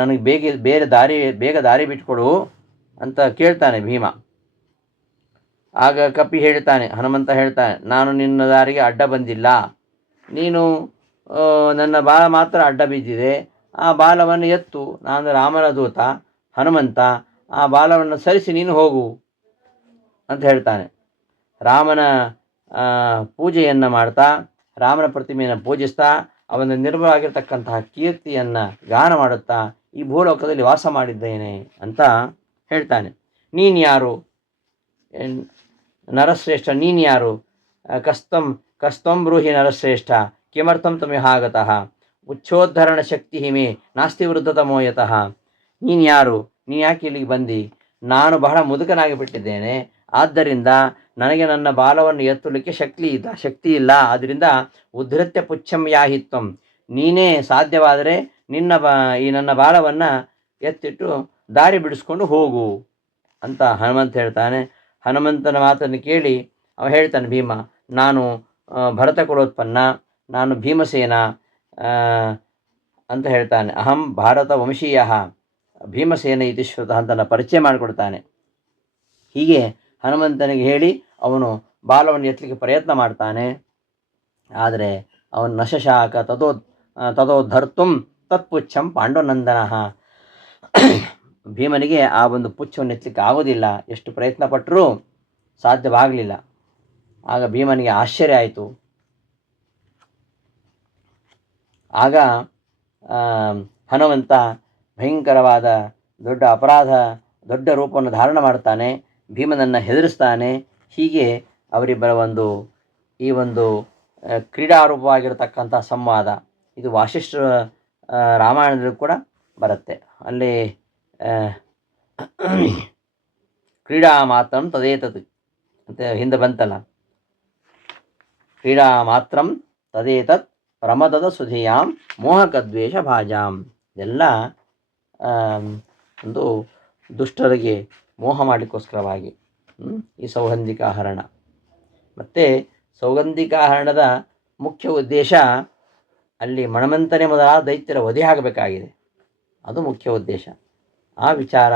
ನನಗೆ ಬೇಗ ದಾರಿ ಬಿಟ್ಕೊಡು ಅಂತ ಕೇಳ್ತಾನೆ ಭೀಮ. ಆಗ ಕಪಿ ಹೇಳ್ತಾನೆ, ಹನುಮಂತ ಹೇಳ್ತಾನೆ, ನಾನು ನಿನ್ನ ದಾರಿಗೆ ಅಡ್ಡ ಬಂದಿಲ್ಲ, ನೀನು ನನ್ನ ಬಾಲ ಮಾತ್ರ ಅಡ್ಡ ಬಿದ್ದಿದೆ. ಆ ಬಾಲವನ್ನು ಎತ್ತು, ನಾನು ರಾಮನ ದೂತ ಹನುಮಂತ, ಆ ಬಾಲವನ್ನು ಸರಿಸಿ ನೀನು ಹೋಗು ಅಂತ ಹೇಳ್ತಾನೆ. ರಾಮನ ಪೂಜೆಯನ್ನು ಮಾಡ್ತಾ, ರಾಮನ ಪ್ರತಿಮೆಯನ್ನು ಪೂಜಿಸ್ತಾ ಅವನ ನಿರ್ಮಲವಾಗಿರ್ತಕ್ಕಂತಹ ಕೀರ್ತಿಯನ್ನು ಗಾನ ಮಾಡುತ್ತಾ ಈ ಭೂಲೋಕದಲ್ಲಿ ವಾಸ ಮಾಡಿದ್ದೇನೆ ಅಂತ ಹೇಳ್ತಾನೆ. ನೀನು ಯಾರು ನರಶ್ರೇಷ್ಠ, ನೀನು ಯಾರು? ಕಸ್ತಂ ಬ್ರೂಹಿ ನರಶ್ರೇಷ್ಠ ಕಿಮರ್ಥಂ ತಮಿಹಾಗತಃ ಉಚ್ಛೋದ್ಧರಣ ಶಕ್ತಿ ಹಿಮೆ ನಾಸ್ತಿ ವೃದ್ಧತಮೋ ಯತಃ. ನೀನು ಯಾರು? ನೀನು ಯಾಕೆ ಇಲ್ಲಿಗೆ ಬಂದು? ನಾನು ಬಹಳ ಮುದುಕನಾಗಿ ಬಿಟ್ಟಿದ್ದೇನೆ, ಆದ್ದರಿಂದ ನನಗೆ ನನ್ನ ಬಾಲವನ್ನು ಎತ್ತಲಿಕ್ಕೆ ಶಕ್ತಿ ಇಲ್ಲ. ಆದ್ದರಿಂದ ಉದ್ಧತ್ಯ ಪುಚ್ಛಂ ಯಾಹಿತ್ವಂ, ನೀನೇ ಸಾಧ್ಯವಾದರೆ ಈ ನನ್ನ ಬಾಲವನ್ನು ಎತ್ತಿಟ್ಟು ದಾರಿ ಬಿಡಿಸ್ಕೊಂಡು ಹೋಗು ಅಂತ ಹನುಮಂತ ಹೇಳ್ತಾನೆ. ಹನುಮಂತನ ಮಾತನ್ನು ಕೇಳಿ ಅವ ಹೇಳ್ತಾನೆ ಭೀಮ, ನಾನು ಭರತ ಕುಲೋತ್ಪನ್ನ, ನಾನು ಭೀಮಸೇನ ಅಂತ ಹೇಳ್ತಾನೆ. ಅಹಂ ಭಾರತ ವಂಶೀಯ ಭೀಮಸೇನ ಇತಿ ಶ್ರುತಃ ಅಂತ ಪರಿಚಯ ಮಾಡಿಕೊಡ್ತಾನೆ. ಹೀಗೆ ಹನುಮಂತನಿಗೆ ಹೇಳಿ ಅವನು ಬಾಲವನ್ನು ಎತ್ತಲಿಕ್ಕೆ ಪ್ರಯತ್ನ ಮಾಡ್ತಾನೆ. ಆದರೆ ಅವನು ನಶಶಾಕ ತದೋದ್ಧರ್ತು ತತ್ಪುಚ್ಛಂ ಪಾಂಡುನಂದನ. ಭೀಮನಿಗೆ ಆ ಒಂದು ಪುಚ್ಛವನ್ನು ಎತ್ತಲಿಕ್ಕೆ ಆಗೋದಿಲ್ಲ, ಎಷ್ಟು ಪ್ರಯತ್ನ ಪಟ್ಟರೂ ಸಾಧ್ಯವಾಗಲಿಲ್ಲ. ಆಗ ಭೀಮನಿಗೆ ಆಶ್ಚರ್ಯ ಆಯಿತು. ಆಗ ಹನುಮಂತ ಭಯಂಕರವಾದ ದೊಡ್ಡ ರೂಪವನ್ನು ಧಾರಣ ಮಾಡ್ತಾನೆ, ಭೀಮನನ್ನು ಹೆದರಿಸ್ತಾನೆ. ಹೀಗೆ ಅವರಿಬ್ಬರ ಈ ಒಂದು ಕ್ರೀಡಾರೂಪವಾಗಿರತಕ್ಕಂಥ ಸಂವಾದ ಇದು ವಾಸಿಷ್ಠರ ರಾಮಾಯಣದಲ್ಲೂ ಕೂಡ ಬರುತ್ತೆ. ಅಲ್ಲಿ ಕ್ರೀಡಾ ಮಾತ್ರಂ ತದೇತತ್ ಅಂತ ಹಿಂದೆ ಬಂತಲ್ಲ, ಕ್ರೀಡಾ ಮಾತ್ರಂ ತದೇತತ್ ಪ್ರಮದದ ಸುಧಿಯಾಂ ಮೋಹಕದ್ವೇಷ ಭಾಜಾಂ. ಇದೆಲ್ಲ ಒಂದು ದುಷ್ಟರಿಗೆ ಮೋಹ ಮಾಡಲಿಕ್ಕೋಸ್ಕರವಾಗಿ ಈ ಸೌಗಂಧಿಕಾಹರಣ. ಮತ್ತು ಸೌಗಂಧಿಕಾಹರಣದ ಮುಖ್ಯ ಉದ್ದೇಶ ಅಲ್ಲಿ ಮಣಮಂತನೇ ಮೊದಲಾದ ದೈತ್ಯರ ವಧೆ ಆಗಬೇಕಾಗಿದೆ, ಅದು ಮುಖ್ಯ ಉದ್ದೇಶ. ಆ ವಿಚಾರ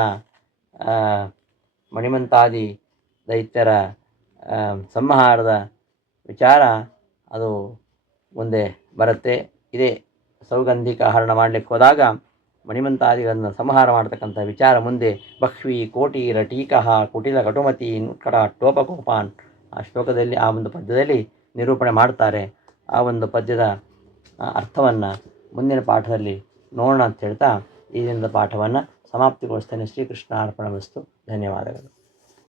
ಮಣಿಮಂತಾದಿ ದೈತ್ಯರ ಸಂಹಾರದ ವಿಚಾರ ಅದು ಮುಂದೆ ಬರುತ್ತೆ. ಇದೇ ಸೌಗಂಧಿಕಾಹರಣ ಮಾಡಲಿಕ್ಕೆ ಹೋದಾಗ ಮಣಿಮಂತಾದಿಗಳನ್ನು ಸಂಹಾರ ಮಾಡತಕ್ಕಂಥ ವಿಚಾರ ಮುಂದೆ ಬಹ್ವಿ ಕೋಟಿ ರಟೀಕಃ ಕುಟಿಲ ಕಟುಮತಿ ಕಟ ಟೋಪಕೋಪಾನ್ ಆ ಶ್ಲೋಕದಲ್ಲಿ ಆ ಒಂದು ಪದ್ಯದಲ್ಲಿ ನಿರೂಪಣೆ ಮಾಡ್ತಾರೆ. ಆ ಒಂದು ಪದ್ಯದ ಅರ್ಥವನ್ನು ಮುಂದಿನ ಪಾಠದಲ್ಲಿ ನೋಡೋಣ ಅಂತ ಹೇಳ್ತಾ ಈ ದಿನದ ಪಾಠವನ್ನು ಸಮಾಪ್ತಿಗೊಳಿಸ್ತೇನೆ. ಶ್ರೀಕೃಷ್ಣ ಅರ್ಪಣಮಸ್ತು. ಧನ್ಯವಾದಗಳು.